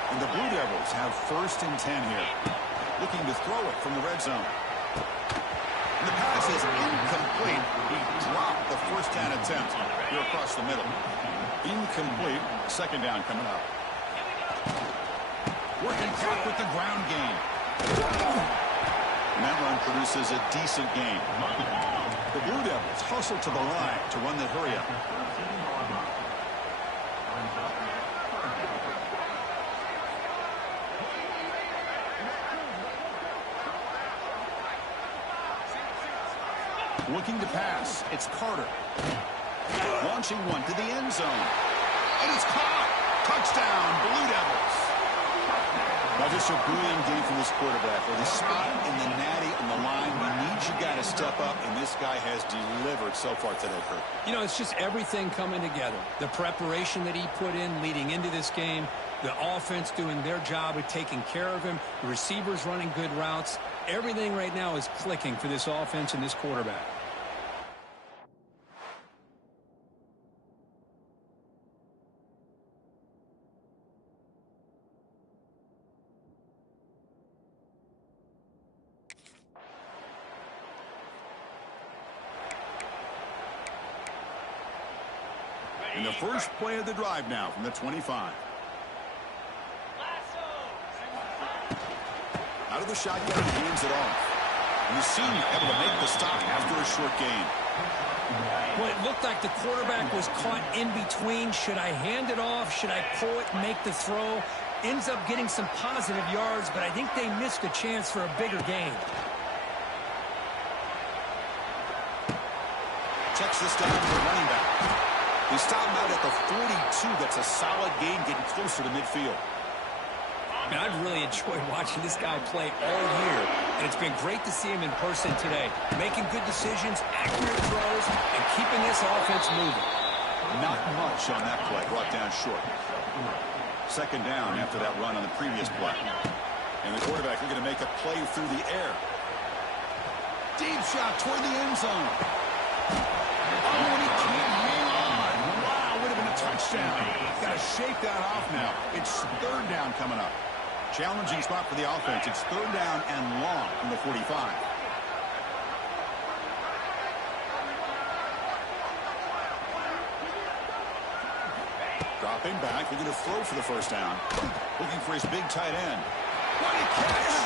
And the Blue Devils have first and 10 here. Looking to throw it from the red zone. And the pass is incomplete. He dropped the first down attempt here across the middle. Incomplete. Second down coming up. Working clock with the ground game. And that run produces a decent gain. The Blue Devils hustle to the line to run the hurry up. Looking to pass. It's Carter. Launching one to the end zone. And it's caught. Touchdown, Blue Devils. Now just a brilliant game from this quarterback. With a spot in the natty on the line, we need you guys to step up, and this guy has delivered so far today, Kurt. You know, it's just everything coming together. The preparation that he put in leading into this game, the offense doing their job of taking care of him, the receivers running good routes. Everything right now is clicking for this offense and this quarterback. And the first play of the drive now from the 25. Out of the shotgun, he hands it off. And the senior able to make the stop after a short gain. Well, it looked like the quarterback was caught in between. Should I hand it off? Should I pull it and make the throw? Ends up getting some positive yards, but I think they missed a chance for a bigger gain. Checks this down to the running back. He stopped him out at the 42. That's a solid gain, getting closer to midfield. Man, I've really enjoyed watching this guy play all year, and it's been great to see him in person today. Making good decisions, accurate throws, and keeping this offense moving. Not much on that play, brought down short. Second down after that run on the previous play. And the quarterback looking to make a play through the air. Deep shot toward the end zone. Oh, and he can't hang on. Wow, would have been a touchdown. Got to shake that off now. It's third down coming up. Challenging spot for the offense. It's third down and long from the 45. Dropping back, looking to throw for the first down. Looking for his big tight end. What a catch!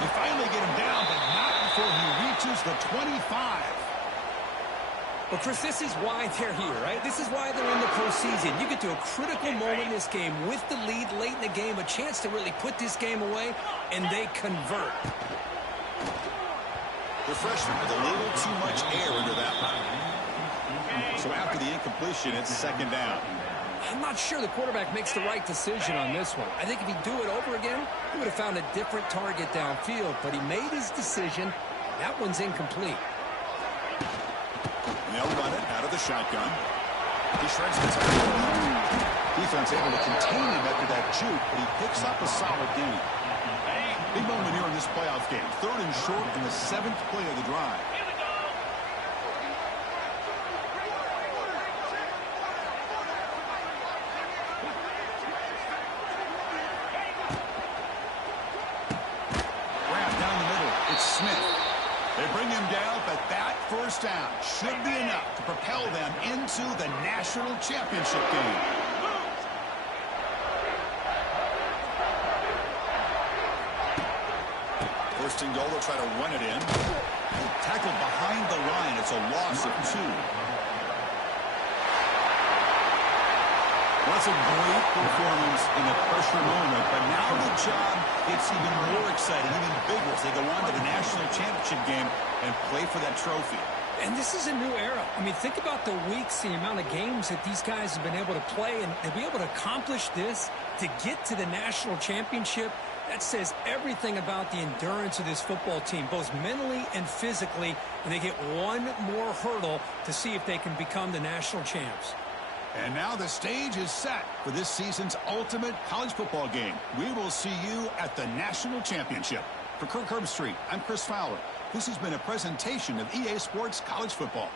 They finally get him down, but not before he reaches the 25. Well, Chris, this is why they're here, right? This is why they're in the postseason. You get to a critical moment in this game with the lead late in the game, a chance to really put this game away, and they convert. The freshman with a little too much air into that one. So after the incompletion, it's second down. I'm not sure the quarterback makes the right decision on this one. I think if he'd do it over again, he would have found a different target downfield, but he made his decision. That one's incomplete. And they'll run it out of the shotgun. He shreds the tackle. Defense able to contain him after that juke, but he picks up a solid gain. Big moment here in this playoff game. Third and short in the 7th play of the drive. Wrap down the middle. It's Smith. They bring him down, but that first down should be enough to propel them into the national championship game. First and goal, they'll try to run it in. Tackled behind the line. It's a loss of 2. That's a great performance in a pressure moment, but now the job gets even more exciting, even bigger as they go on to the national championship game and play for that trophy. And this is a new era. I mean, think about the weeks, the amount of games that these guys have been able to play, and to be able to accomplish this, to get to the national championship, that says everything about the endurance of this football team, both mentally and physically, and they get one more hurdle to see if they can become the national champs. And now the stage is set for this season's ultimate college football game. We will see you at the national championship. For Kirk Herbstreit, I'm Chris Fowler. This has been a presentation of EA Sports College Football.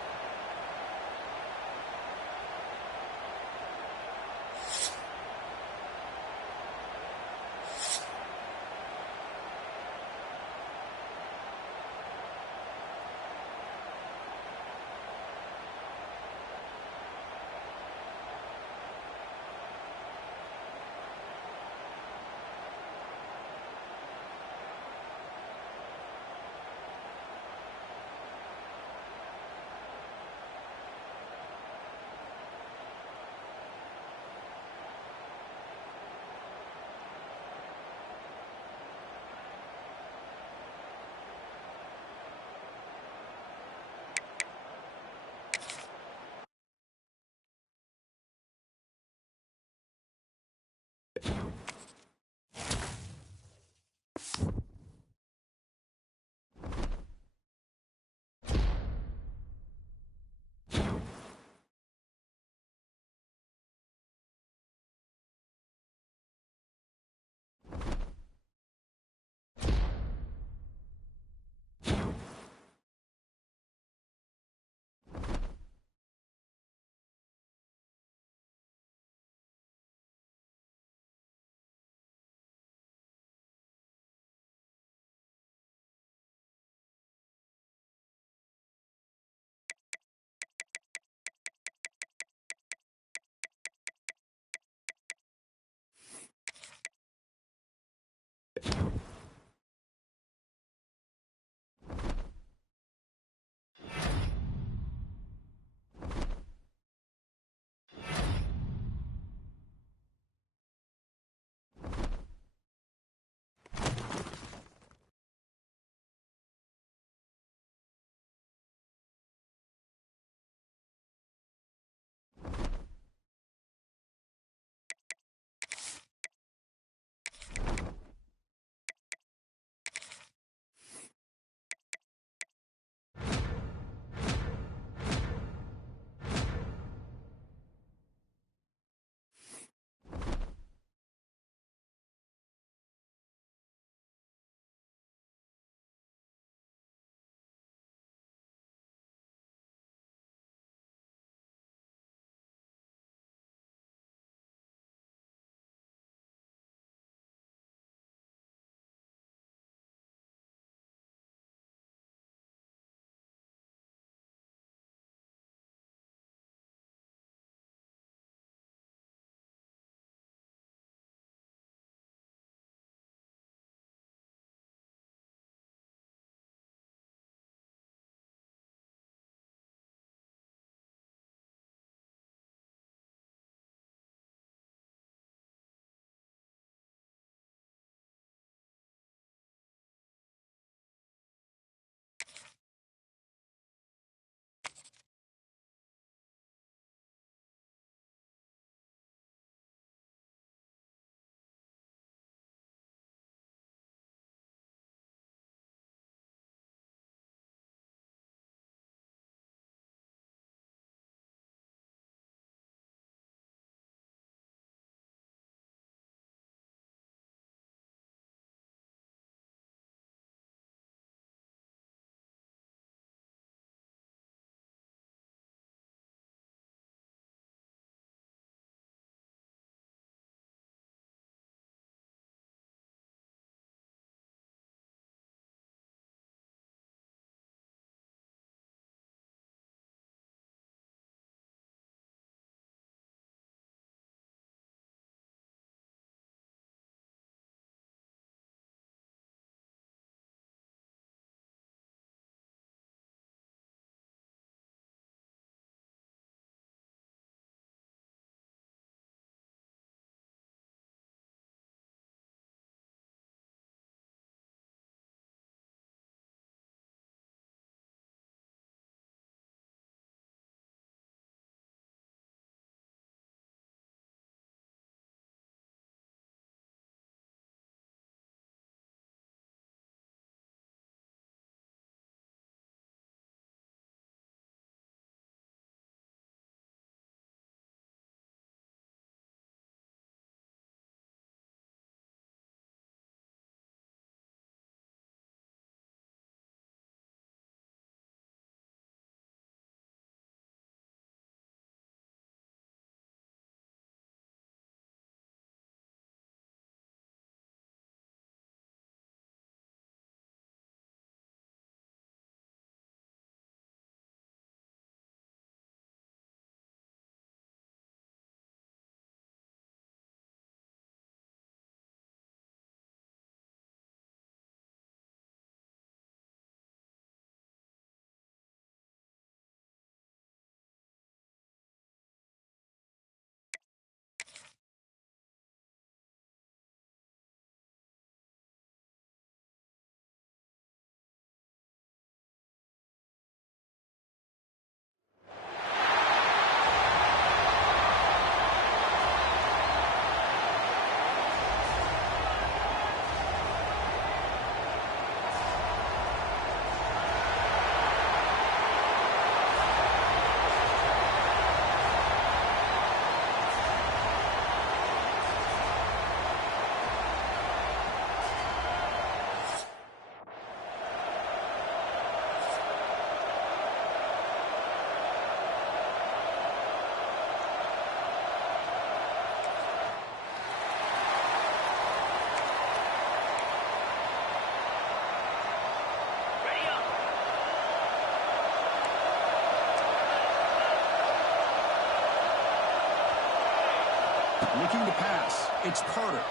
Looking to pass. It's Carter.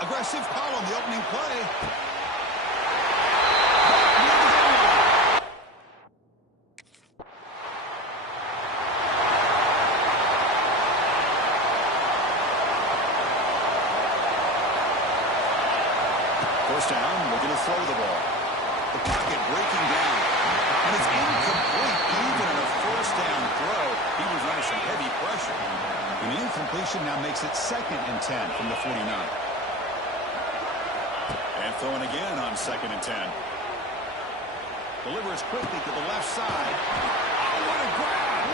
Aggressive call on the opening play. First down, looking to throw the ball. The pocket breaking down. And it's incomplete. Even on a first down throw, he was under some heavy pressure. And the incompletion now makes it 2nd and 10 from the 49. And throwing again on 2nd and 10. Delivers quickly to the left side. Oh, what a grab!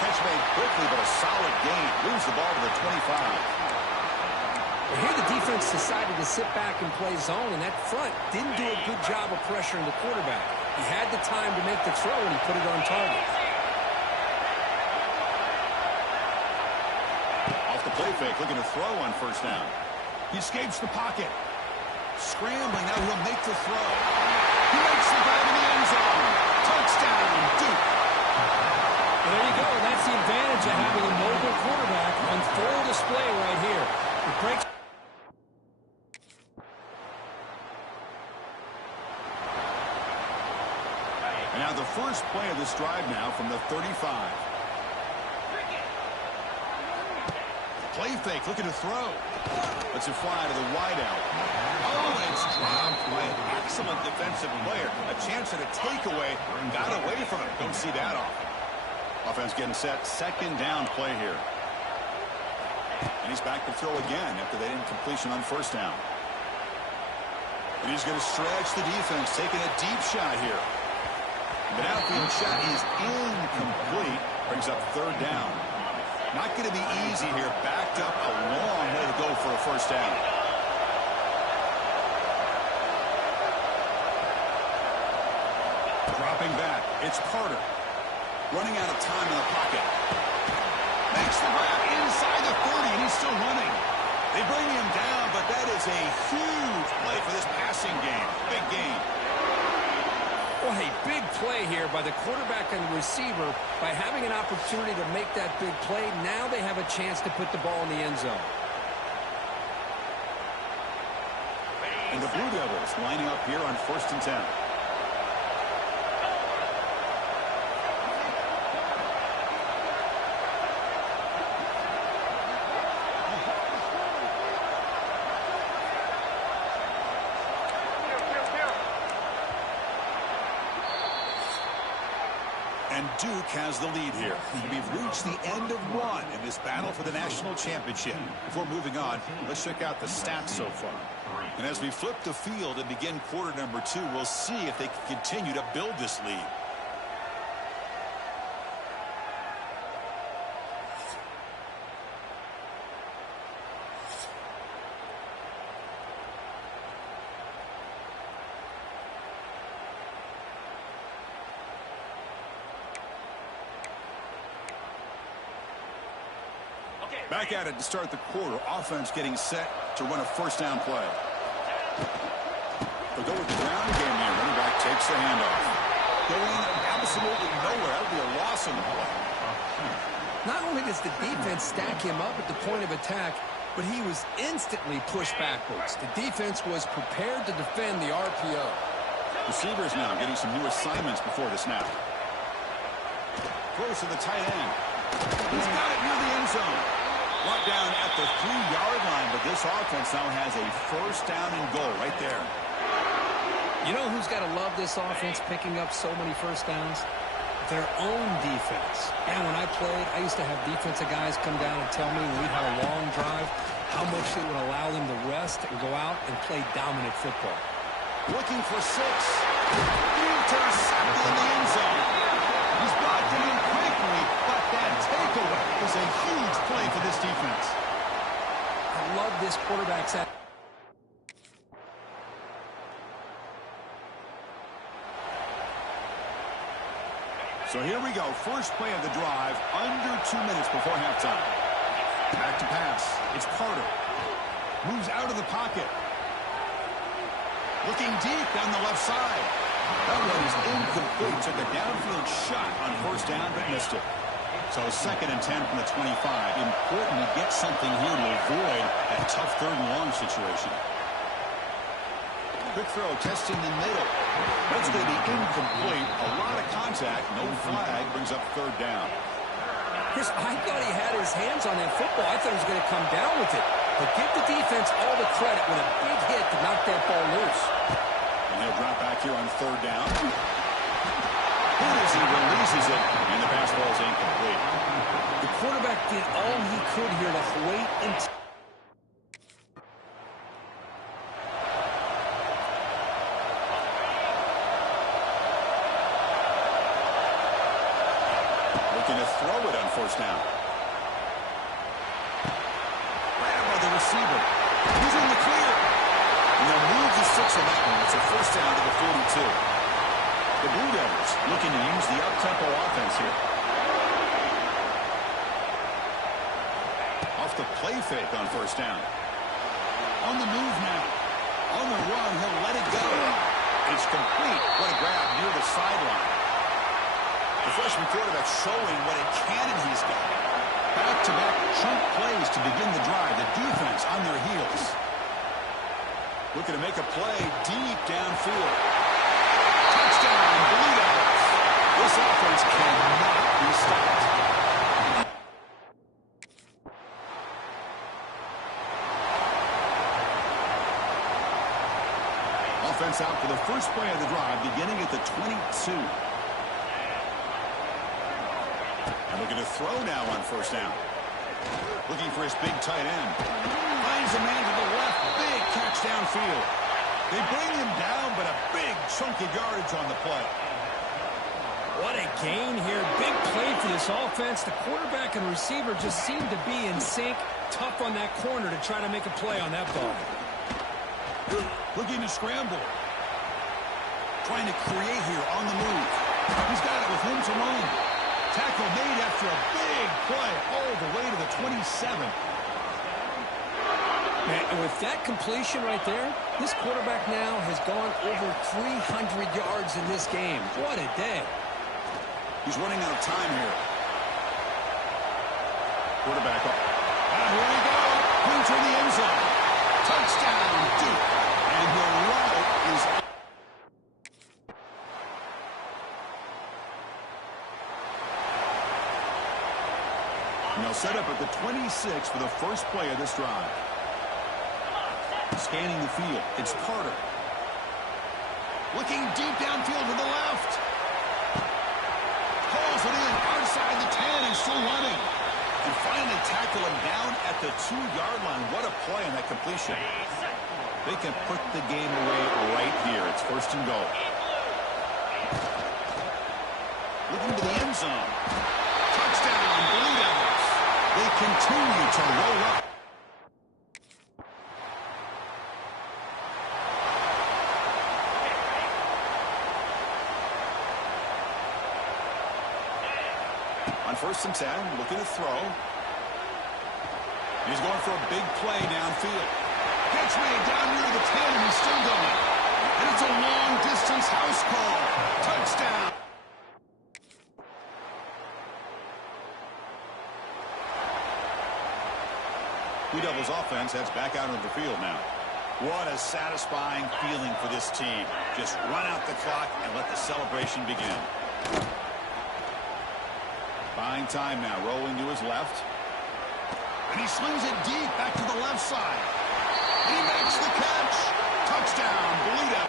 Catch made quickly, but a solid gain. Moves the ball to the 25. Well, here the defense decided to sit back and play zone, and that front didn't do a good job of pressuring the quarterback. He had the time to make the throw, and he put it on target. Off the play fake, looking to throw on first down. He escapes the pocket. Scrambling, now he'll make the throw. He makes the grab in the end zone. Touchdown, Duke. Well, there you go. That's the advantage of having a mobile quarterback on full display right here. It breaks. And now the first play of this drive now from the 35. Play fake, looking to throw. Lets it fly to the wideout. Oh, it's dropped by an excellent defensive player. A chance at a takeaway. Got away from it. Don't see that often. Offense getting set. 2nd down play here. And he's back to throw again after that incompletion on first down. And he's going to stretch the defense, taking a deep shot here. The outfield shot is incomplete. Brings up 3rd down. Not going to be easy here. Backed up a long way to go for a first down. Dropping back. It's Carter. Running out of time in the pocket. Makes the grab inside the 30, and he's still running. They bring him down, but that is a huge play for this passing game. Big game. Well, a big play here by the quarterback and the receiver. By having an opportunity to make that big play, now they have a chance to put the ball in the end zone. And the Blue Devils lining up here on 1st and 10. And Duke has the lead here. We've reached the end of one in this battle for the national championship. Before moving on, let's check out the stats so far. And as we flip the field and begin quarter number 2, we'll see if they can continue to build this lead. Back at it to start the quarter. Offense getting set to run a first down play. They'll go with the ground game here. Running back takes the handoff. Going absolutely nowhere. That would be a loss on the play. Not only does the defense stack him up at the point of attack, but he was instantly pushed backwards. The defense was prepared to defend the RPO. Receivers now getting some new assignments before the snap. Throws to the tight end. He's got it near the end zone. Brought down at the 3-yard line, but this offense now has a first down and goal right there. You know who's got to love this offense picking up so many first downs? Their own defense. And when I played, I used to have defensive guys come down and tell me when we had a long drive how much it would allow them to rest and go out and play dominant football. Looking for 6. Intercepted in the end zone. He's brought down quickly, but that takeaway is a huge play for this defense. I love this quarterback's act. So here we go. First play of the drive, under 2 minutes before halftime. Back to pass. It's Carter. Moves out of the pocket. Looking deep down the left side. That one is incomplete. Took a downfield shot on first down, but missed it. So 2nd and 10 from the 25. Important to get something here to avoid that tough 3rd and long situation. Quick throw, testing the middle. That's going to be incomplete. A lot of contact, no flag, brings up 3rd down. Chris, I thought he had his hands on that football. I thought he was going to come down with it. But give the defense all the credit with a big hit to knock that ball loose. And he'll drop back here on 3rd down. As he releases it, and the pass ball is incomplete. The quarterback did all he could here to wait until... Looking to throw it on 1st down. Grab by the receiver. He's in the clear. And they'll move the 6 on that one. It's a 1st down to the 42. The Blue Devils looking to use the up-tempo offense here. Off the play fake on 1st down. On the move now. On the run, he'll let it go. It's complete. What a grab near the sideline. The freshman quarterback showing what a cannon he's got. Back-to-back chunk plays to begin the drive. The defense on their heels. Looking to make a play deep downfield. Touchdown, Blue Devils. This offense cannot be stopped. Offense out for the first play of the drive, beginning at the 22. And looking to throw now on 1st down. Looking for his big tight end. Finds a man to the left. Big catch downfield. They bring him down, but a big chunk of yardage on the play. What a gain here. Big play for this offense. The quarterback and receiver just seem to be in sync. Tough on that corner to try to make a play on that ball. Looking to scramble. Trying to create here on the move. He's got it with room to run. Tackle made after a big play all the way to the 27. And with that completion right there, this quarterback now has gone over 300 yards in this game. What a day. He's running out of time here. Quarterback up. Here we go. Into the end zone. Touchdown, Duke. And the route is... And they'll set up at the 26 for the first play of this drive. Scanning the field. It's Carter. Looking deep downfield to the left. Pulls it in outside the 10 and still running. And finally tackle him down at the 2-yard line. What a play on that completion. They can put the game away right here. It's 1st and goal. Looking to the end zone. Touchdown, Blue Devils. They continue to roll up. On 1st and 10, looking to throw. He's going for a big play downfield. Catch made down near the 10, and he's still going. And it's a long-distance house call. Touchdown. Blue Devils offense heads back out onto the field now. What a satisfying feeling for this team. Just run out the clock and let the celebration begin. Buying time now, rolling to his left. And he slings it deep back to the left side. And he makes the catch. Touchdown, Blue Devils.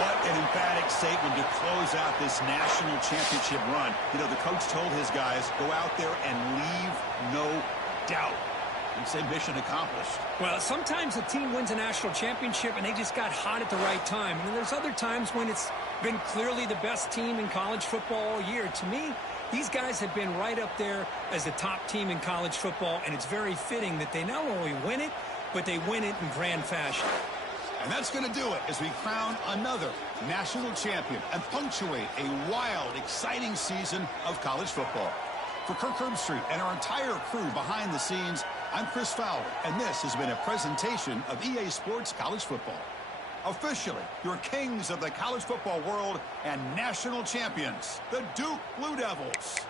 What an emphatic statement to close out this national championship run. You know, the coach told his guys, go out there and leave no doubt. And say mission accomplished. Well, sometimes a team wins a national championship and they just got hot at the right time. And then there's other times when it's been clearly the best team in college football all year. To me, these guys have been right up there as the top team in college football, and it's very fitting that they not only win it, but they win it in grand fashion. And that's going to do it as we crown another national champion and punctuate a wild, exciting season of college football. For Kirk Herbstreit and our entire crew behind the scenes, I'm Chris Fowler, and this has been a presentation of EA Sports College Football. Officially, your kings of the college football world and national champions, the Duke Blue Devils.